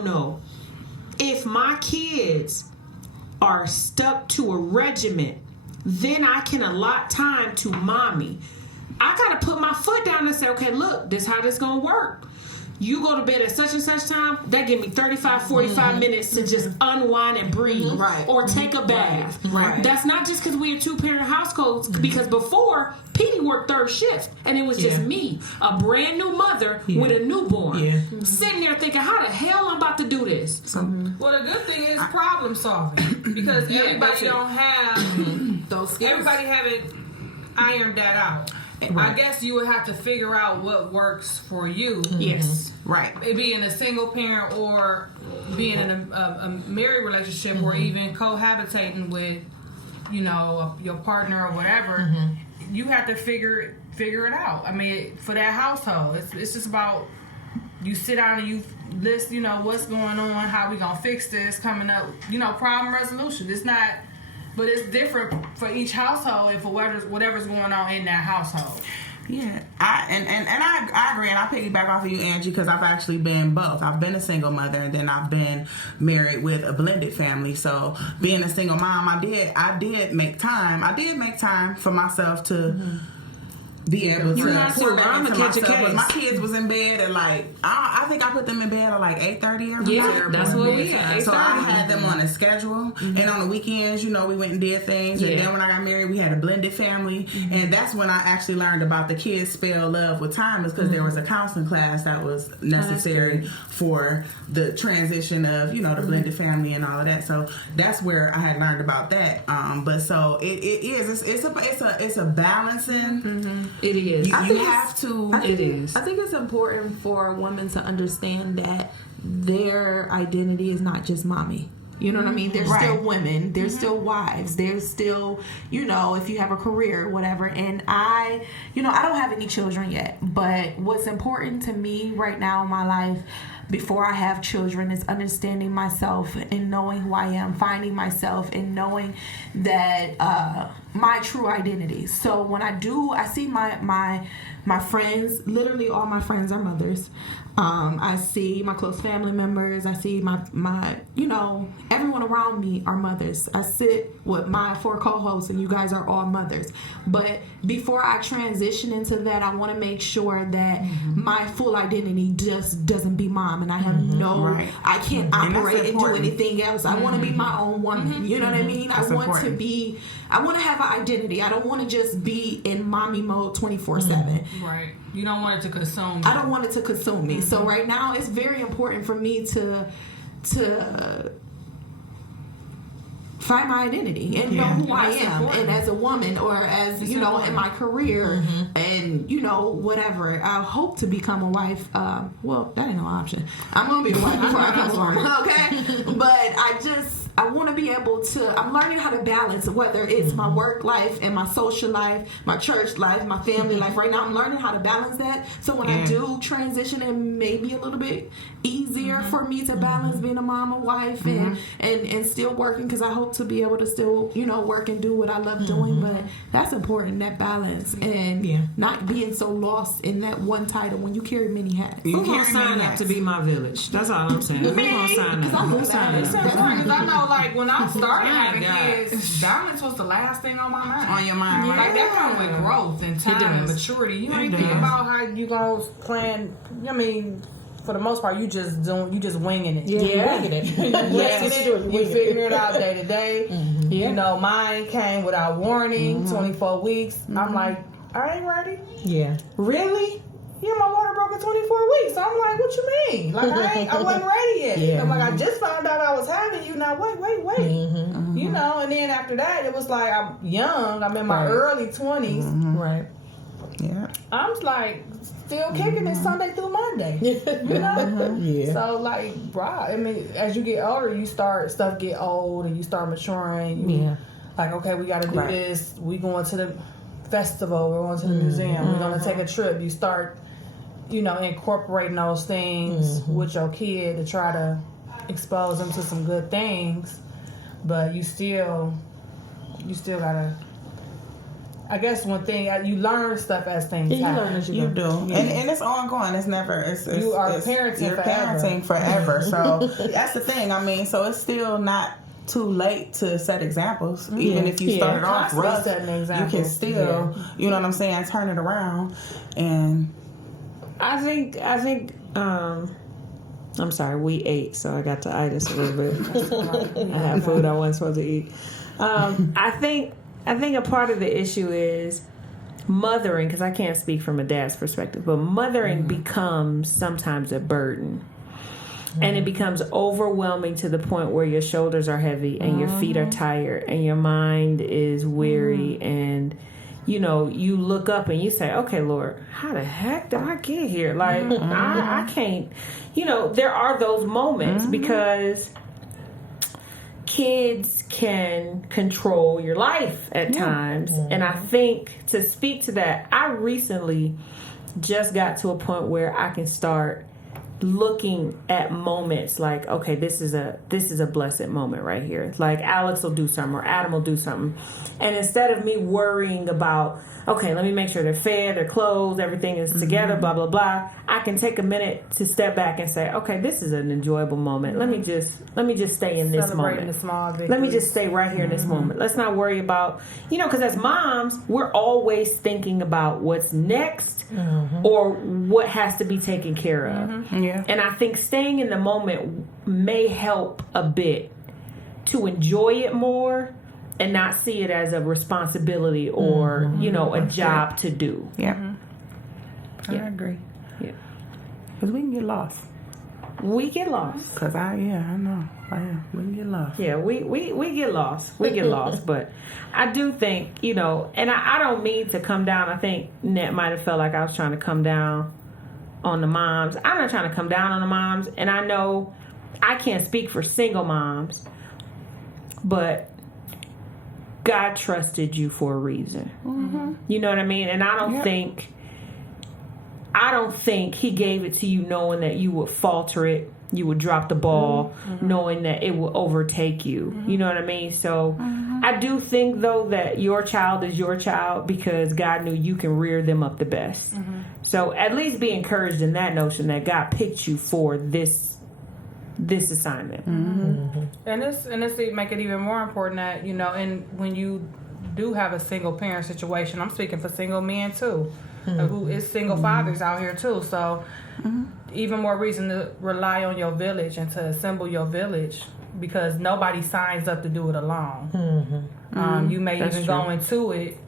No. If my kids are stuck to a regiment, then I can allot time to mommy. I gotta put my foot down and say, okay, look, this is how this gonna work. You go to bed at such and such time, that give me 35, 45 minutes to just unwind and breathe. Or take a bath. That's not just because we're a 2-parent household, because before, Petey worked 3rd shift, and it was just me, a brand new mother with a newborn, sitting there thinking, how the hell I'm about to do this? Well, the good thing is problem solving, because everybody don't have those skills. Everybody haven't ironed that out. I guess you would have to figure out what works for you. Yes. Right. It being a single parent or being in a married relationship or even cohabitating with, your partner or whatever, you have to figure it out. I mean, for that household, it's just about you sit down and you list, what's going on, how we gonna fix this coming up, problem resolution. It's not, but it's different for each household and for whatever's going on in that household. Yeah, I agree, and I piggyback off of you, Angie, because I've actually been both. I've been a single mother, and then I've been married with a blended family. So, being a single mom, I did make time. I did make time for myself to be able to pour back into myself. My kids was in bed at I think I put them in bed at 8:30 every night. Yeah, that's what we had. So I had them on a schedule, and on the weekends, we went and did things. And then when I got married, we had a blended family, and that's when I actually learned about the kids spell love with time, is because there was a counseling class that was necessary for the transition of the blended family and all of that. So that's where I had learned about that. But so it's a balancing. It is. I think it's important for women to understand that their identity is not just mommy. You know what I mean? They're still women. They're still wives. They're still, if you have a career, whatever. And I don't have any children yet. But what's important to me right now in my life, before I have children, is understanding myself and knowing who I am, finding myself and knowing that my true identity. So when I see my friends, literally all my friends are mothers. I see my close family members. I see my everyone around me are mothers. I sit with my 4 co-hosts, and you guys are all mothers. But before I transition into that, I want to make sure that my full identity just doesn't be mom, and I have I can't operate and do anything else. I want to be my own woman. You know what I mean? I want to have an identity. I don't want to just be in mommy mode 24/7. Right. You don't want it to consume you. I don't want it to consume me. So right now, it's very important for me to find my identity and know who I am, and as a woman, or as in my career, and whatever. I hope to become a wife. Well, that ain't no option. I'm gonna be a wife before I become a woman. Okay, but I want to be able to. I'm learning how to balance, whether it's my work life and my social life, my church life, my family life. Right now, I'm learning how to balance that. So when I do transition, it may be a little bit easier for me to balance being a mom, a wife, and still working, because I hope to be able to still work and do what I love doing. But that's important, that balance, and not being so lost in that one title when you carry many hats. Who's gonna sign up to be my village? That's all I'm saying. Who's gonna sign up? Who's signing up? Because I know, when I started having kids, balance was the last thing on my mind. On your mind, right? That comes with growth and time and maturity. You ain't think about how you gonna plan. I mean, for the most part, you just winging it. Winging it. You figure it out day to day. Mine came without warning. 24 weeks. I'm like, I ain't ready. Yeah. Really? My water broke in 24 weeks. I'm like, what you mean? I wasn't ready yet. Yeah. I'm like, I just found out I was having you. Now, wait. And then after that, it was like, I'm young. I'm in my early 20s. Right. Yeah. I'm still kicking it Sunday through Monday. Yeah. So, bro, as you get older, stuff get old and you start maturing. Okay, we got to do this. We going to the festival. We're going to the museum. We're going to take a trip. You start incorporating those things with your kid to try to expose them to some good things, but you still gotta. I guess one thing you learn stuff as things happen. You do, and it's ongoing. It's never. You are parenting. You're forever. Parenting forever. So that's the thing. So it's still not too late to set examples. Even if you started off rough, you can still, you know what I'm saying, turn it around. And I think I'm sorry, we ate, so I got to itis a little bit. I had food I wasn't supposed to eat. I think a part of the issue is mothering, because I can't speak from a dad's perspective, but mothering becomes sometimes a burden. And it becomes overwhelming to the point where your shoulders are heavy and your feet are tired and your mind is weary and you know, you look up and you say, okay, Lord, how the heck did I get here? Like, I can't, you know, there are those moments because kids can control your life at times. And I think to speak to that, I recently just got to a point where I can start looking at moments like, okay, this is a blessed moment right here. Like Alex will do something or Adam will do something. And instead of me worrying about, okay, let me make sure they're fed, they're clothed, everything is together, blah, blah, blah, I can take a minute to step back and say, okay, this is an enjoyable moment. Let me just stay in this moment. The small victories. Let me just stay right here in this moment. Let's not worry about, you know, because as moms, we're always thinking about what's next or what has to be taken care of. Yeah. And I think staying in the moment may help a bit to enjoy it more and not see it as a responsibility or, you know, a job to do. Yeah. I agree. Yeah. Because we can get lost. We get lost. Because I know. We can get lost. Yeah, we get lost. We get lost. But I do think, you know, and I don't mean to come down. I think Net might have felt like I was trying to come down on the moms. I'm not trying to come down on the moms. And I know I can't speak for single moms, but God trusted you for a reason. You know what I mean? And I don't think he gave it to you knowing that you would falter it, you would drop the ball, knowing that it will overtake you. You know what I mean? So I do think, though, that your child is your child because God knew you can rear them up the best. So at least be encouraged in that notion that God picked you for this assignment. And this make it even more important that, you know, and when you do have a single parent situation, I'm speaking for single men too, who is single fathers out here too. So even more reason to rely on your village and to assemble your village, because nobody signs up to do it alone. You may That's even true. go into it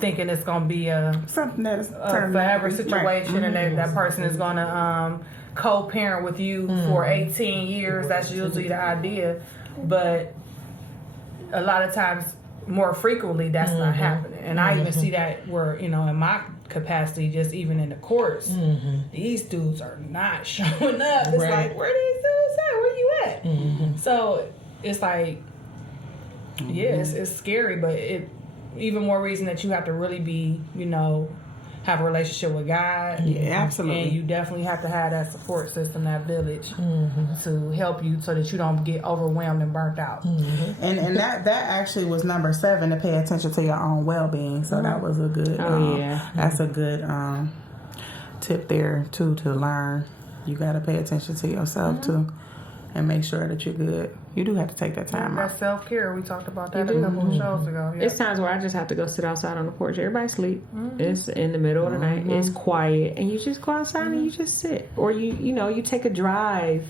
thinking it's going to be Something that is a forever situation, and that person is going to co-parent with you for 18 years. That's usually the idea, but a lot of times, more frequently, that's not happening. And I even see that where, you know, in my capacity, just even in the courts, these dudes are not showing up. It's like, where these dudes at? Where you at? So it's like, it's scary, but it even more reason that you have to really be, you know, have a relationship with God. Yeah, absolutely. And you definitely have to have that support system, that village, to help you so that you don't get overwhelmed and burnt out. And that actually was number 7, to pay attention to your own well-being. So that was a good, that's a good tip there too, to learn. You got to pay attention to yourself too, and make sure that you're good. You do have to take that time out. That self-care, we talked about that a couple of shows ago. It's times where I just have to go sit outside on the porch. Everybody sleep. It's in the middle of the night. It's quiet, and you just go outside and you just sit, or you take a drive.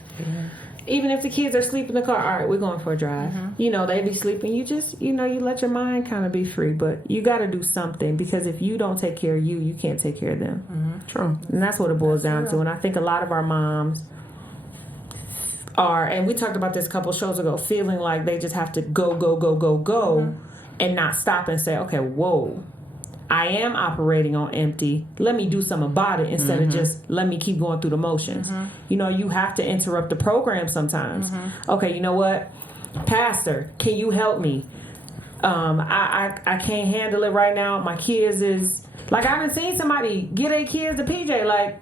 Even if the kids are asleep in the car, all right, we're going for a drive. You know, they be sleeping. You just, you let your mind kind of be free, but you got to do something, because if you don't take care of you, you can't take care of them. True. And that's what it boils down to. And I think a lot of our moms are, and we talked about this a couple shows ago, feeling like they just have to go, and not stop and say, okay, whoa, I am operating on empty. Let me do something about it instead of just let me keep going through the motions. You know, you have to interrupt the program sometimes. Okay, you know what? Pastor, can you help me? I can't handle it right now. My kids is, like, I haven't seen somebody get their kids a PJ, like,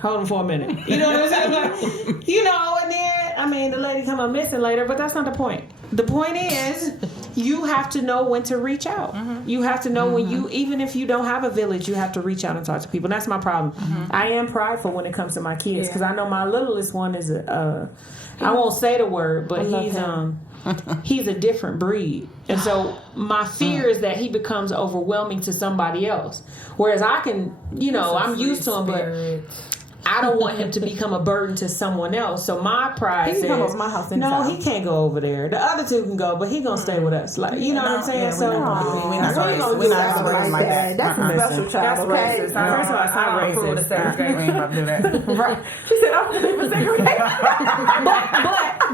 hold them for a minute. You know what I'm saying? Like, you know, and then, I mean, the lady come up missing later, but that's not the point. The point is, you have to know when to reach out. You have to know when you, even if you don't have a village, you have to reach out and talk to people. And that's my problem. I am prideful when it comes to my kids, because I know my littlest one is I won't say the word, but he's a different breed. And so my fear is that he becomes overwhelming to somebody else. Whereas I can, I'm used to him, but I don't want him to become a burden to someone else. So my pride says, come over to my house no, anytime. he can't go over there. The other two can go, but he gonna stay with us. Like, you know what I'm saying? Yeah, So we're not gonna do that like that. That's a special child. Okay. First of all, it's not racist. We ain't about to do that. Right. She said, I'm going to segregate.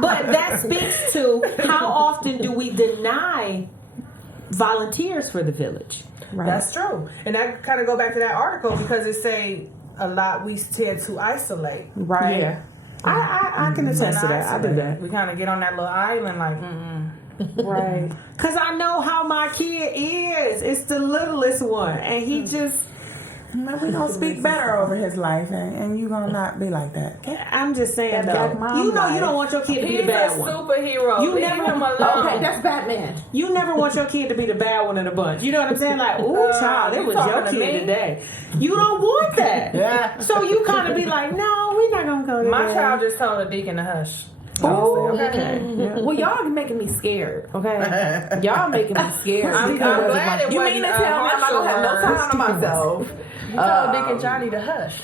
but that speaks to how often do we deny volunteers for the village. Right. That's true. And that kind of go back to that article because it say a lot we tend to isolate. Right. Yeah. I can attest to that. I do that. We kind of get on that little island like, Right. Because I know how my kid is. It's the littlest one. And he just... No, we don't speak better over his life, and you gonna not be like that. I'm just saying, though. Black mom You know life. you don't want your kid to be he's the bad a one. superhero. You Leave never- him alone. Okay, that's Batman. You never want your kid to be the bad one in the bunch. You know what I'm saying? Like, ooh, child, it you was your talking to kid me? today. You don't want that. Yeah. So you kind of be like, no, we're not going to go to My that. child just told the deacon to hush. Oh, Okay. Well, y'all making me scared, okay? Y'all making me scared. I'm glad it You wasn't, mean to tell me I'm not going to have no time to myself? He told Deacon Johnny to hush.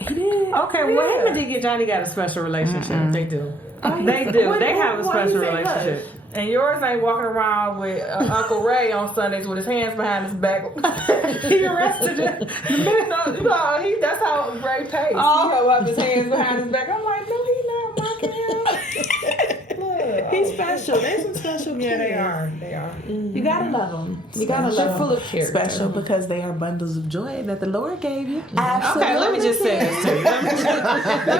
He did. Okay, well, him and Dick and Johnny got a special relationship. They do. They do. What- They have a why you special say hush? relationship. And yours ain't walking around with Uncle Ray on Sundays with his hands behind his back. He arrested him. That's how Ray pays. Oh. He held up his hands behind his back. I'm like, no, he's not mocking him. Look, He's special. They're some special kids. yeah, they are. They are. You gotta love them. You gotta love them. Full of character. Special because they are bundles of joy that the Lord gave you. Absolutely. Okay, let me just say this to you. Let me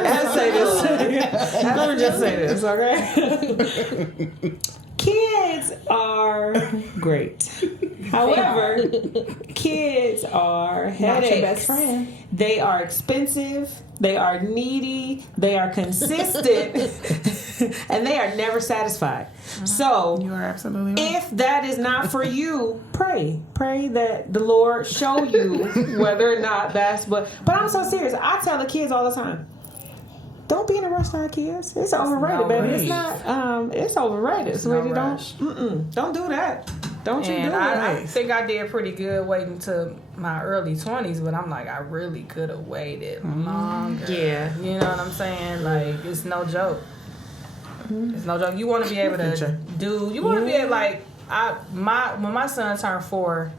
just say this to you. Let me just say this, okay? Kids are great. However, kids are headaches. Not your best friend. They are expensive. They are needy. They are consistent. And they are never satisfied. So, You are absolutely right. if that is not for you, pray. Pray that the Lord show you whether or not that's... But I'm so serious. I tell the kids all the time, don't be in a rush now, kids. It's overrated, baby. It's not... it's overrated. So really don't do that. Don't you do And it. I think I did pretty good waiting to my early 20s, but I'm like, I really could have waited longer. Yeah. You know what I'm saying? Like, it's no joke. It's no joke. You want to be able to do. You want to be able, like, when my son turned 4,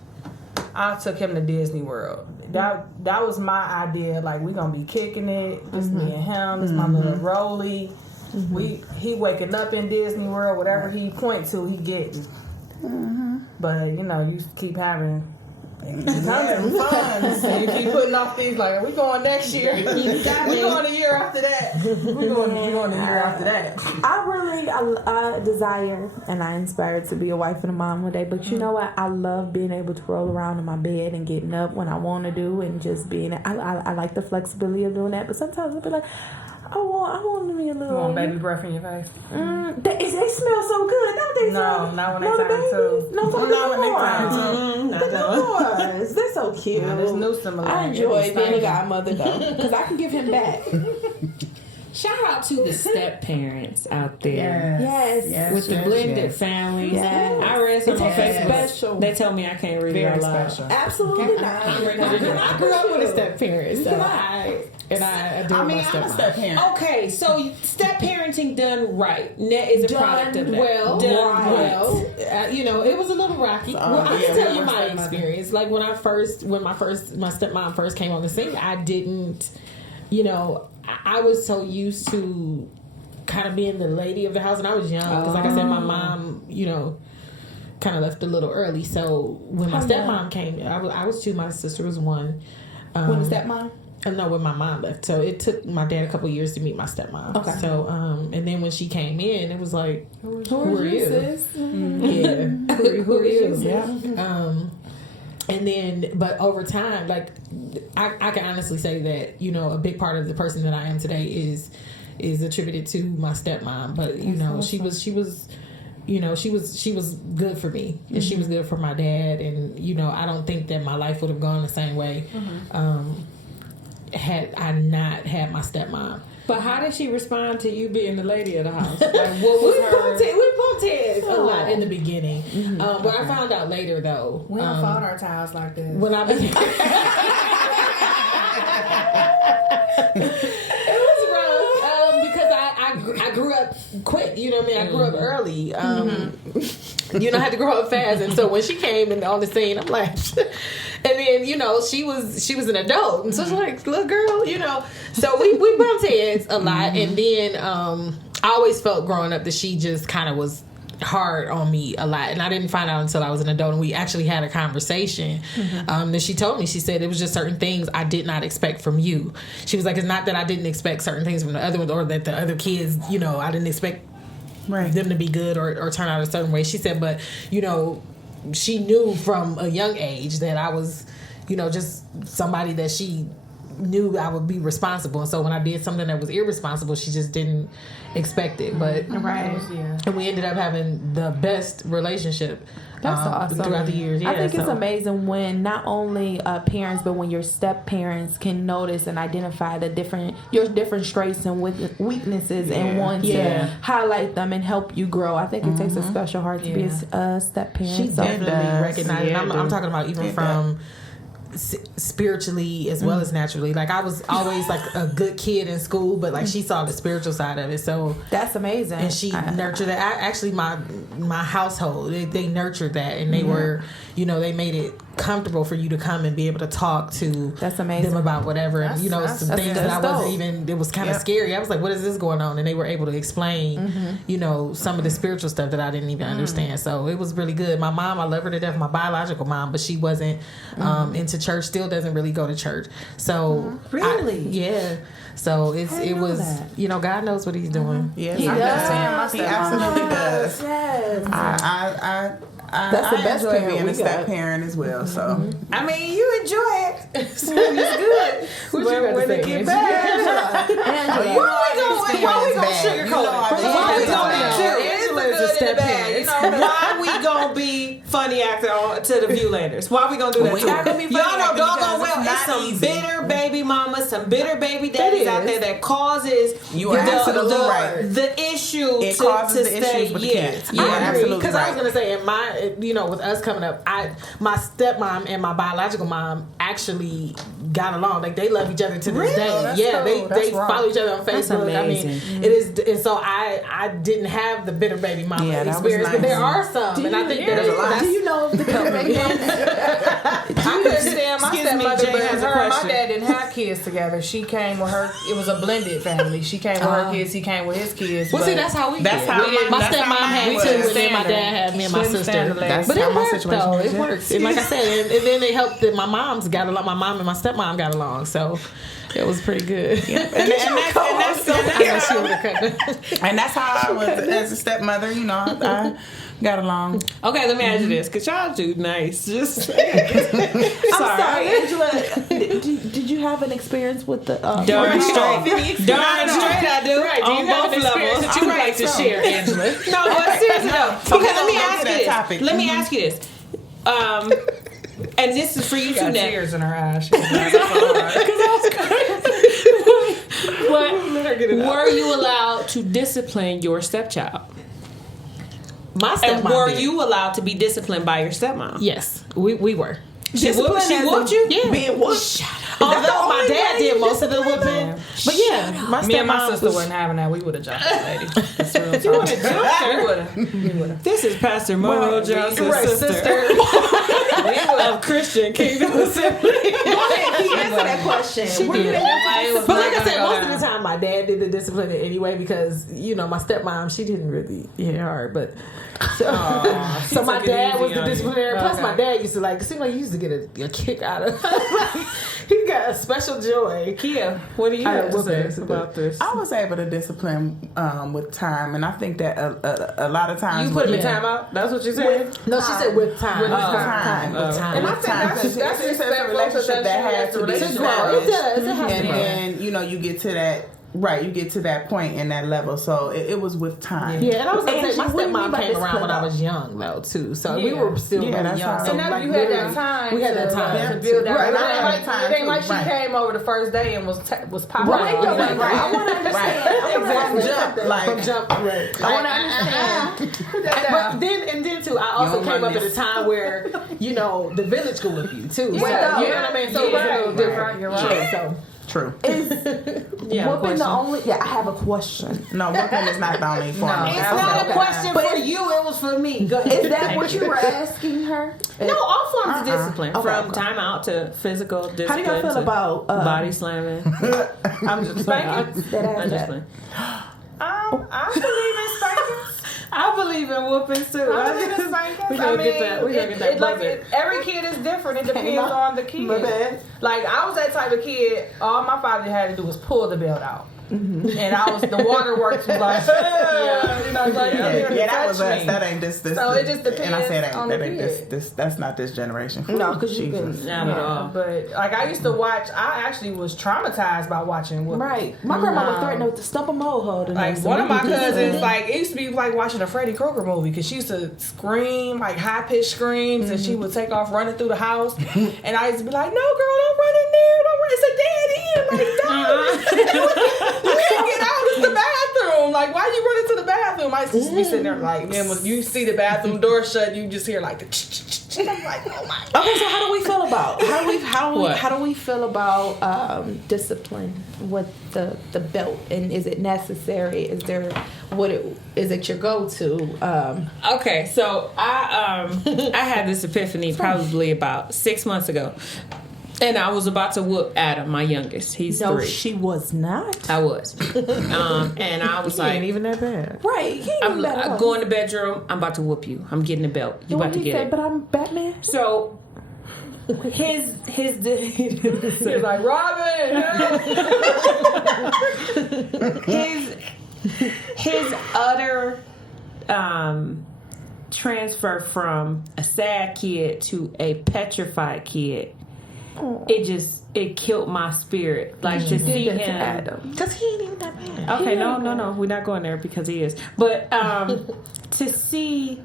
I took him to Disney World. That was my idea. Like, we gonna be kicking it. Just me and him. It's my little rollie. He waking up in Disney World. Whatever he point to, he getting. But you know, you keep having. funds. You keep putting off things like, are we going next year? We going a year after that. We going a year after that. I desire and I inspire to be a wife and a mom one day. But you know what? I love being able to roll around in my bed and getting up when I want to do and just being. I like the flexibility of doing that. But sometimes I'll be like, I want to be a little. You want baby breath in your face? They smell so good, don't they? No, not when they the time to. No, Not when they time The newborns. They're so cute. This new similar. I enjoy being a godmother though, because I can give him back. Shout out to the step parents out there. Yes. With the blended families. Yes. I read some on It's Facebook. special. They tell me I can't read it out loud. Absolutely not. I grew up with a step parent, so I adore my I'm a stepmom. step parent. Okay, so step parenting done right is a product of that. Well, it was a little rocky. Well, I can tell you my stepmother. experience. Like when my stepmom first came on the scene, I didn't, I was so used to kind of being the lady of the house, and I was young because, like I said, my mom, kind of left a little early. So when my stepmom came, I was 2, my sister was 1. When was stepmom? No, when my mom left. So it took my dad a couple years to meet my stepmom. Okay. So, and then when she came in, it was like, who are you? Sis? Yeah. Who are you? Yeah. And then, but over time, like, I can honestly say that, a big part of the person that I am today is attributed to my stepmom. But, she was good for me, and she was good for my dad. And, I don't think that my life would have gone the same way, had I not had my stepmom. But how did she respond to you being the lady of the house? Like, what was We bumped heads a lot in the beginning. What I found out later, though, We don't fought our ties like this. when I became, it was rough because I grew up quick. You know what I mean? I grew up early. I had to grow up fast, and so when she came and on the scene, I'm like. And then, she was an adult. And so she's like, little girl, So we bumped heads a lot. And then I always felt growing up that she just kind of was hard on me a lot, and I didn't find out until I was an adult, and we actually had a conversation. That she told me, she said it was just certain things I did not expect from you. She was like, it's not that I didn't expect certain things from the other ones, or that the other kids, you know, I didn't expect them to be good or turn out a certain way. She said, but you know, she knew from a young age that I was, you know, just somebody that she knew I would be responsible, and so when I did something that was irresponsible, she just didn't expect it. But and we ended up having the best relationship. That's awesome. Throughout the years. I think it's amazing when not only parents, but when your step parents can notice and identify your different strengths and weaknesses and want to highlight them and help you grow. I think it takes a special heart to be a step parent. She definitely recognized. I'm talking about even from spiritually as well as naturally. Like I was always like a good kid in school, but like she saw the spiritual side of it. So that's amazing. And she nurtured that. Actually, my household, they nurtured that, and they were, you know, they made it comfortable for you to come and be able to talk to them about whatever. And, you know, some things that I wasn't even. It was kind of scary. I was like, "What is this going on?" And they were able to explain, you know, some of the spiritual stuff that I didn't even understand. So it was really good. My mom, I love her to death. My biological mom, but she wasn't into church. Still doesn't really go to church. So So it was that. You know, God knows what He's doing. Yes, He does. He absolutely does. Yes. I That's the best enjoy parent being we a step got. parent as well. So I mean, you enjoy it. So it's good. But when it get bad, why we gonna sugarcoat it? Why we gonna be cute? Angela's a step parent. You know, why we gonna be funny acting to the Viewlanders? Why we gonna do that? We not gonna be funny Y'all know acting doggone because well it's it's some not easy. bitter baby mamas, some bitter baby daddies out there that causes You are absolutely right. the issue It to causes stay. the issues with the kids. Yeah, You're I agree. absolutely Because I was right. gonna say, in my, you know, with us coming up, my stepmom and my biological mom actually got along. Like they love each other to this day. Oh, that's Yeah, cool. they That's wrong. follow each other on Facebook. I mean, amazing. it is, and so I didn't have the bitter baby mama Yeah, that was experience, but nice. there are some, and I think there's a lot. Do you know if the I couldn't stand my Excuse me, stepmother, Jay but has a her and my question. dad didn't have kids together. She came with her. It was a blended family. She came with her kids. He came with his kids. Well, but see, that's how we. That's did. how my that's how stepmom mine had was. two, and then my dad had me and my Couldn't stand sister. the lady. But how it my worked situation though. was. It worked. And like I said, and then it helped that my moms got along. My mom and my stepmom got along, so it was pretty good. And that's how I was as a stepmother. You know, I got along. Okay, let me ask you this, cause y'all do nice. Just I'm sorry, Angela. Did you have an experience with the darn straight. Darn straight, I do. Right, do you On have both an experience levels. that you would like to share, Angela? No, but seriously though. Okay, let me go ask to that you this. topic. Let me ask you this. And this is for you too, got Nat. tears in her eyes. Were you allowed to discipline your stepchild? My And stepmom were did. you allowed to be disciplined by your stepmom? Yes, we were. She whooped you? Yeah. Being whooped. Although my dad did most of the whooping, but yeah, my Me and my stepmom sister wasn't having that. We would have jumped that lady. That's real talk. We would have. This is Pastor Monroe Johnson's right, sister of Christian Kingdom Assembly. Answer that question. But like I said, most of the time my dad did the discipline anyway because you know my stepmom she didn't really hit hard, but so my dad was the disciplinary. Plus my dad used to like seemed like he used to get a kick out of. He got a special joy. Kia, what do you have to say about this? I was able to discipline with time, and I think that a lot of times You put him in Yeah. timeout? That's what you said? No, she said with time. with time. And I think that's It's a relationship that has to be It established. does. It has to And be. then you know you get to that you get to that point in that level. So it was with time. Yeah, and I was gonna say Angie, my what do you mean stepmom by came around when I discipline? was young though too. So we Yeah. were still Yeah, really that's young. how- So And now like, you had literally- that time. We had that time to build that. Right, Right, right, time It ain't like she right. came over the first day and was popping. Right, off. right, Like, right. I want to understand. I wanna Exactly. understand. Like jump right. I want to understand. Put that down. But then too, I also don't came run up at a this. time where you know the village could whip you too. So, Yeah. you know what I mean? So it was a little Right. different. You're right. So true. Is whooping the only? Yeah, I have a question. No, whooping is not the only form. No. of It's not a discipline. question for you, it was for me. Go ahead. Is that what you were asking her? No, all forms of discipline. Okay, From okay. timeout to physical discipline. How do y'all feel to about body slamming? I'm just playing. I'm just playing. I believe in spankings. I believe in whooping. spanking. We gonna get that. We gonna get that buzzer. Every kid is different. It depends on the kid. My bad. Like I was that type of kid. All my father had to do was pull the belt out. And I was the waterworks was like, you know, like that was us. That ain't this. So it just depends. And I said on that the ain't kid. this. That's not this generation. No, because you Jesus. can. Not at all. But like I used to watch. I actually was traumatized by watching whoopings. Right. My grandma would threaten to stump a mole hole. Like one of my cousins, like it used to be like watching a Freddy Krueger movie because she used to scream like high pitched screams and she would take off running through the house, and I used to be like, "No, girl, don't run in there. Don't run. It's a dead end. Like, don't. You can't get out. It's the bathroom. Like, why you running to the bathroom?" I used to be sitting there like, man, when you see the bathroom door shut, you just hear like the. I'm like, oh my God. Okay, so how do we feel about how do we feel about discipline with the belt, and is it necessary? Is there is it your go-to? Okay, so I had this epiphany probably about 6 months ago. And I was about to whoop Adam, my youngest. He's 3. No, she was not. I was. And I was like, Ain't even that bad. Right. He ain't I'm even bad at all. go in the bedroom. I'm about to whoop you. I'm getting the belt. You about to get it. But I'm Batman. So his He's like, Robin. his utter transfer from a sad kid to a petrified kid. It killed my spirit. Like to see him. Because he ain't even that bad. Okay, no. We're not going there because he is. But to see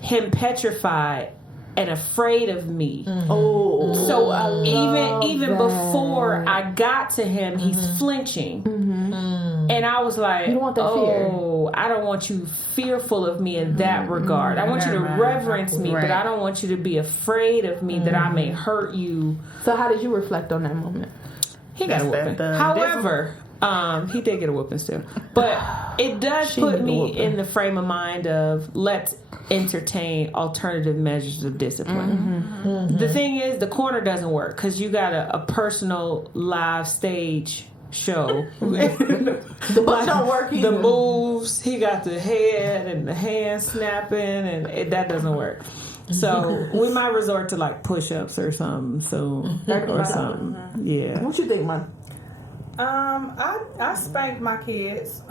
him petrified and afraid of me. Oh, So even before I got to him, he's flinching. And I was like, you don't want that fear. I don't want you fearful of me in that regard. I want you to reverence me, but I don't want you to be afraid of me that I may hurt you. So how did you reflect on that moment? He got a whooping. However, he did get a whooping still. But it does put me in the frame of mind of let's entertain alternative measures of discipline. The thing is, the corner doesn't work because you got a personal live stage show. The book don't work either. The moves, he got the head and the hand snapping, and that doesn't work. So we might resort to like push-ups or something soon, or something. Yeah. What you think, man? I spanked my kids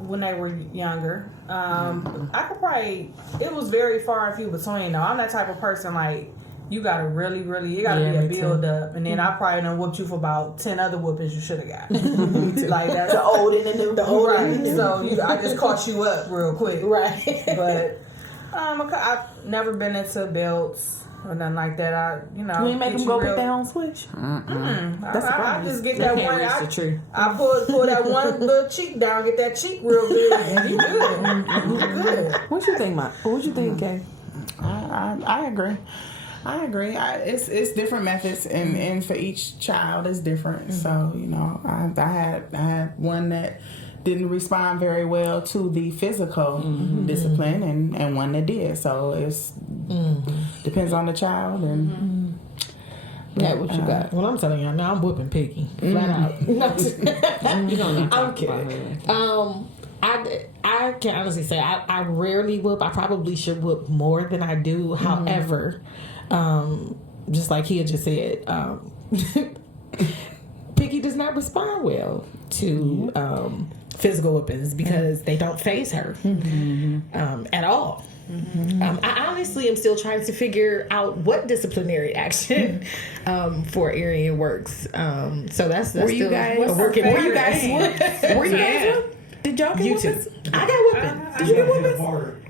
when they were younger. I could probably. It was very far and few between. Though I'm that type of person like. You gotta really, it gotta be a build up, and then I probably done whooped you for about 10 other whoopings you should have got. Like that's the old and the new. Right. So I just caught you up real quick. Right. But I've never been into belts or nothing like that. You ain't make them go pick their own switch. That's I just get that one. I pull that one little cheek down, get that cheek real good, and you good. What you think, Mike? What you think, Kay? I agree. It's different methods, and for each child is different. So I had one that didn't respond very well to the physical discipline, and one that did. So it's depends on the child and. Yeah, what you got? Well, I'm telling you now, I'm whooping Piggy flat out. You don't know. I'm kidding. I can honestly say I rarely whoop. I probably should whoop more than I do. However, just like he had just said, Piggy does not respond well to physical whoopings because they don't faze her at all. I honestly am still trying to figure out what disciplinary action for Arian works. So that's were you still guys a work in Were you progress. guys? Were you guys? Did y'all get whoopings? I got whooping. Did you get whoopings?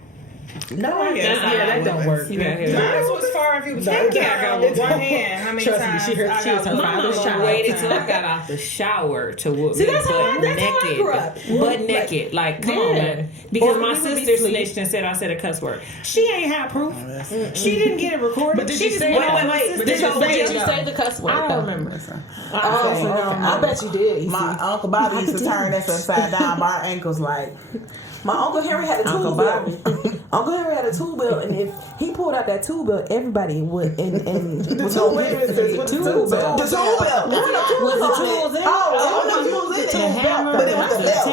No, that don't work. Mine was far and few. Heck yeah, I got with one hand. How many Trust me, times? she heard her father's child. Waited till I got out the shower to whoop See, me that's how I grew up. butt naked. Like, come on, man. Because my sister snitched and said I said a cuss word. She ain't had proof. She didn't get it recorded. But did she you just say wait. Did you say the cuss word? I don't remember. I bet you did. My Uncle Bobby used to turn us upside down by our ankles like. My Uncle Henry had a tool belt. Uncle Henry had a tool belt, and if he pulled out that tool belt, everybody would and was tool gonna belt. give it the tool belt. The tool belt. Was the tools in it? Oh, no tools in it. The hammer, but it was the belt.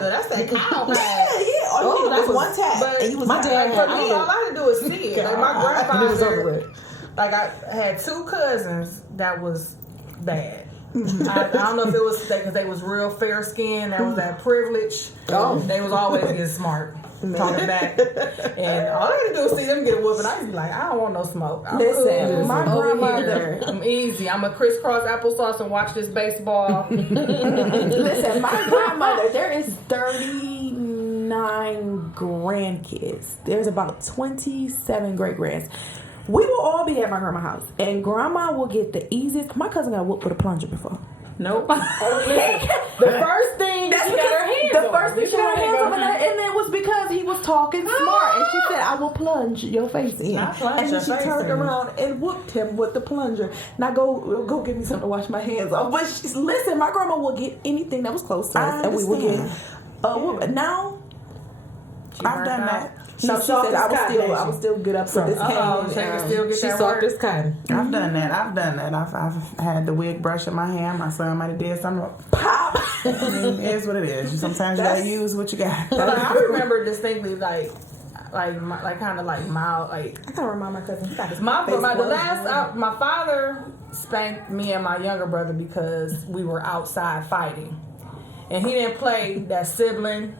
That's that cow. Yeah. Oh, that's one tap. But And you was my dad, like, for me, all I had to do was see it. Like my grandfather, like I had 2 cousins that was bad. I don't know if it was because they was real fair skinned. That was that privilege. Oh, they was always getting smart, talking back, and all I had to do was see them get a whooping. I was like, I don't want no smoke. Listen, my over grandmother. here. I'm easy. I'm a crisscross applesauce and watch this baseball. Listen, my grandmother. There is 39 grandkids. There's about 27 great grands. We will all be at my grandma's house, and grandma will get the easiest. My cousin got whooped with a plunger before. Nope. The first thing she got her hands on. The first thing she got her hands on, and it was because he was talking smart, and she said, "I will plunge your face in." And then she turned around and whooped him with the plunger. Now go get me something to wash my hands off. But listen, my grandma will get anything that was close to us, and we will get a whooping. Now I've done that. No, she said I was still good up for this cotton. She saw this cotton. I've done that. I've had the wig brush in my hand. My son might have did something. Pop. I mean, it is what it is. Sometimes you gotta use what you got. But I remember distinctly like kind of like mild like. I gotta remind my cousin. My father spanked me and my younger brother because we were outside fighting, and he didn't play that siblings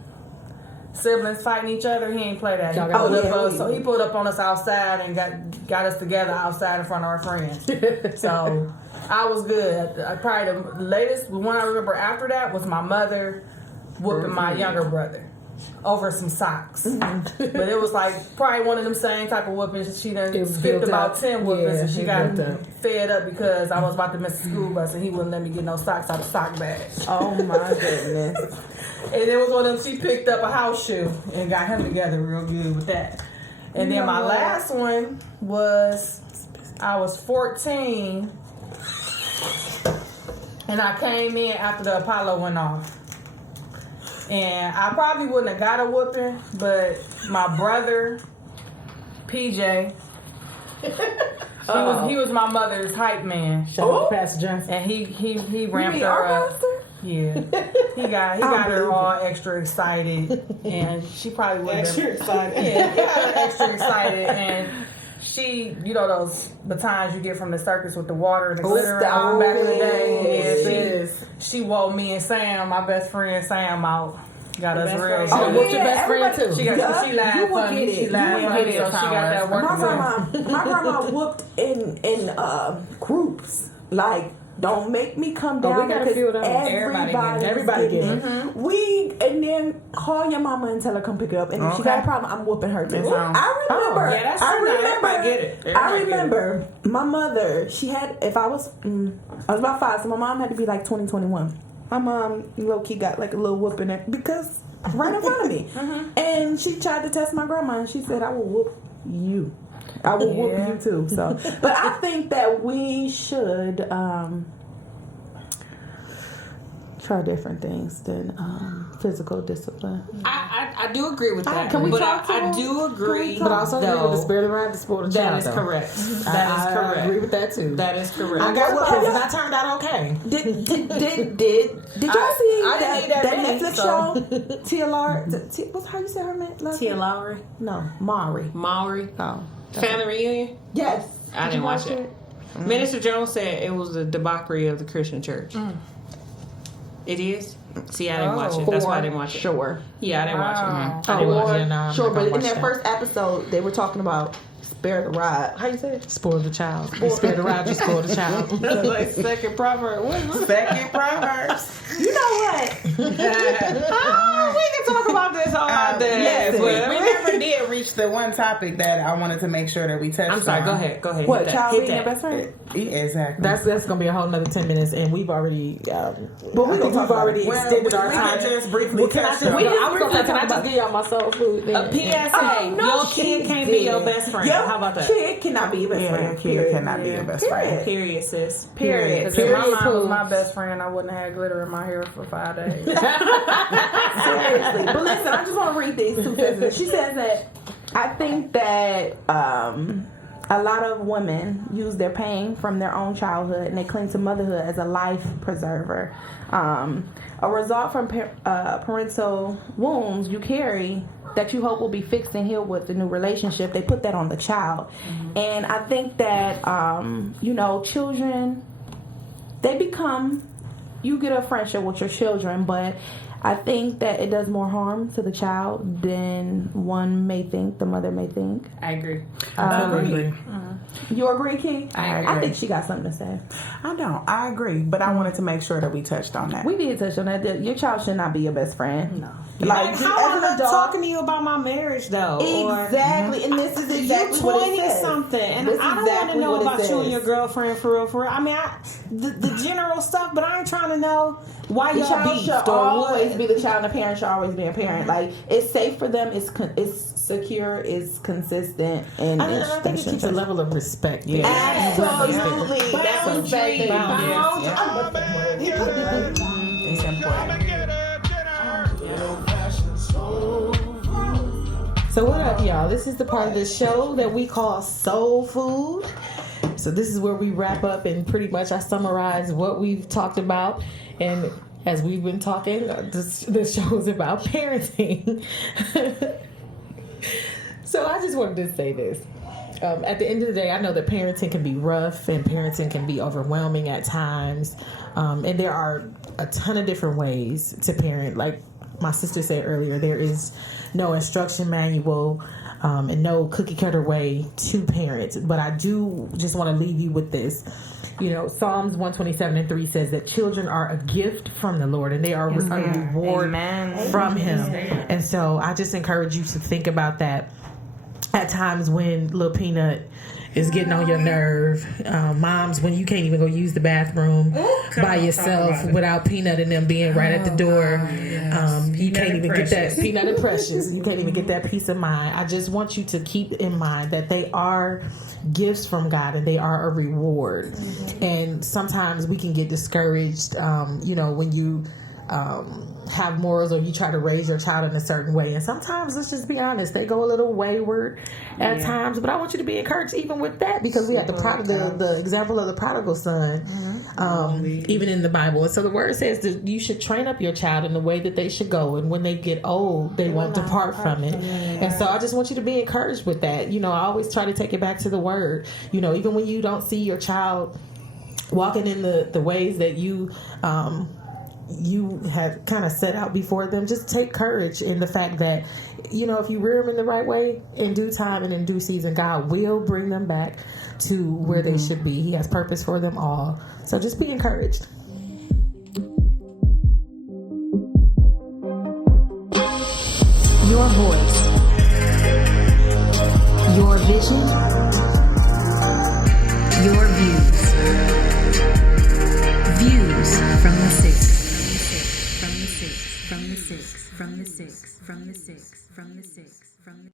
fighting each other. He ain't play that. So he pulled up on us outside and got us together outside in front of our friends. So I was good. Probably the latest one I remember after that was my mother whooping my younger brother over some socks. But it was like probably one of them same type of whoopings. She done skipped about 10 whoopings and she got fed up because I was about to miss the school bus and he wouldn't let me get no socks out of sock bag. Oh my goodness. And it was one of them, she picked up a house shoe and got him together real good with that. And then my last one was, I was 14 and I came in after the Apollo went off. And I probably wouldn't have got a whooping, but my brother, PJ, he was my mother's hype man. Shout out to Pastor Johnson. And he ramped her up. Yeah, he got her all extra excited, and she probably would have been excited. Yeah, he got her extra excited, and she, you know those batons you get from the circus with the water and the glitter around back in the day. Yeah, she woke me and Sam, my best friend Sam, out. Got us real. What's your best friend too? She laughed funny. She laughed funny, so she got that work. My grandma whooped in groups like. Don't make me come down because everybody getting it. And then call your mama and tell her come pick it up. And if she got a problem, I'm whooping her too. I remember my mother. She had I was about 5, so my mom had to be like 20, 21. My mom low key got like a little whooping because right in front of me, and she tried to test my grandma, and she said, "I will whoop you." I will whoop you too. So, but I think that we should try different things than physical discipline. I do agree with that. Can we talk to I him? do agree. But I also agree with the spirit of the ride to spoil the child. That is correct. That is correct. I agree with that too. That is correct. I got whoopings and I turned out okay. Did y'all see that Netflix show? Tia Lowry. What's how you say her name? Tia Lowry? No, Maury. Oh. Family Reunion? Yes. I didn't watch it. Minister Jones said it was a debauchery of the Christian church. It is? See, I didn't watch it. That's why I didn't watch it. Sure. Yeah, I didn't watch it. I didn't watch it. Sure, but in that first episode, they were talking about spare the rod. How you say it? Spoil the child. Spare the rod, you spoil the child. Like second proverb. Second Proverbs. You know what? We can talk about this all day. We never did reach the one topic that I wanted to make sure that we touched on. I'm sorry, go ahead. What, child being your best friend? Exactly. That's gonna be a whole nother 10 minutes, and we've already. But we've already extended our time. Just briefly. Can I just give y'all my soul food? A PSA. Your kid can't be your best friend. How about that? Kid cannot be your best friend. Your kid cannot be your best friend. Period, sis. Period. If my mom was my best friend, I wouldn't have had glitter in my hair for 5 days. Seriously. But listen, I just want to read these 2 sentences. She says that I think that a lot of women use their pain from their own childhood and they cling to motherhood as a life preserver. A result from parental wounds you carry that you hope will be fixed and healed with the new relationship, they put that on the child. And I think that, children, they become, you get a friendship with your children, but I think that it does more harm to the child than one may think, the mother may think. I agree. I agree. You agree, Key? I agree. I think she got something to say. I don't. I agree, but I wanted to make sure that we touched on that. We did touch on that. Your child should not be your best friend. No. Like, how am I talking to you about my marriage, though? Exactly, and this is exactly you what it 20 says. something, and This is I don't want to exactly know what it about you and says. your girlfriend for real. I mean, the general stuff, but I ain't trying to know why The y'all child beefed should or always what. be the child, and the parent should always be a parent. Like, it's safe for them, it's secure, it's consistent, and I think it keeps a level of respect. Yeah. absolutely. That's what Boundary. It's important. So what up, y'all? This is the part of the show that we call Soul Food. So this is where we wrap up and pretty much I summarize what we've talked about. And as we've been talking, this show is about parenting. So I just wanted to say this. At the end of the day, I know that parenting can be rough and parenting can be overwhelming at times. And there are a ton of different ways to parent. Like my sister said earlier, there is no instruction manual and no cookie cutter way to parent. But I do just want to leave you with this. You know, Psalms 127:3 says that children are a gift from the Lord and they are a reward from Him. And so I just encourage you to think about that at times when little Peanut is getting on your nerve. Moms, when you can't even go use the bathroom by yourself without Peanut and them being right at the door. You can't even get that Peanut and Precious. You can't even get that peace of mind. I just want you to keep in mind that they are gifts from God and they are a reward. And sometimes we can get discouraged, when you have morals or you try to raise your child in a certain way. And sometimes, let's just be honest, they go a little wayward at times. But I want you to be encouraged even with that, because we have the example of the prodigal son, even in the Bible. And so the word says that you should train up your child in the way that they should go. And when they get old, they won't depart from it. And so I just want you to be encouraged with that. I always try to take it back to the word. Even when you don't see your child walking in the ways that you have kind of set out before them, just take courage in the fact that, if you rear them in the right way, in due time and in due season, God will bring them back to where they should be. He has purpose for them all. So just be encouraged. Your voice. Your vision. Your views. Views from the six. From the six. From the six. From the six. From the six. From the six. From the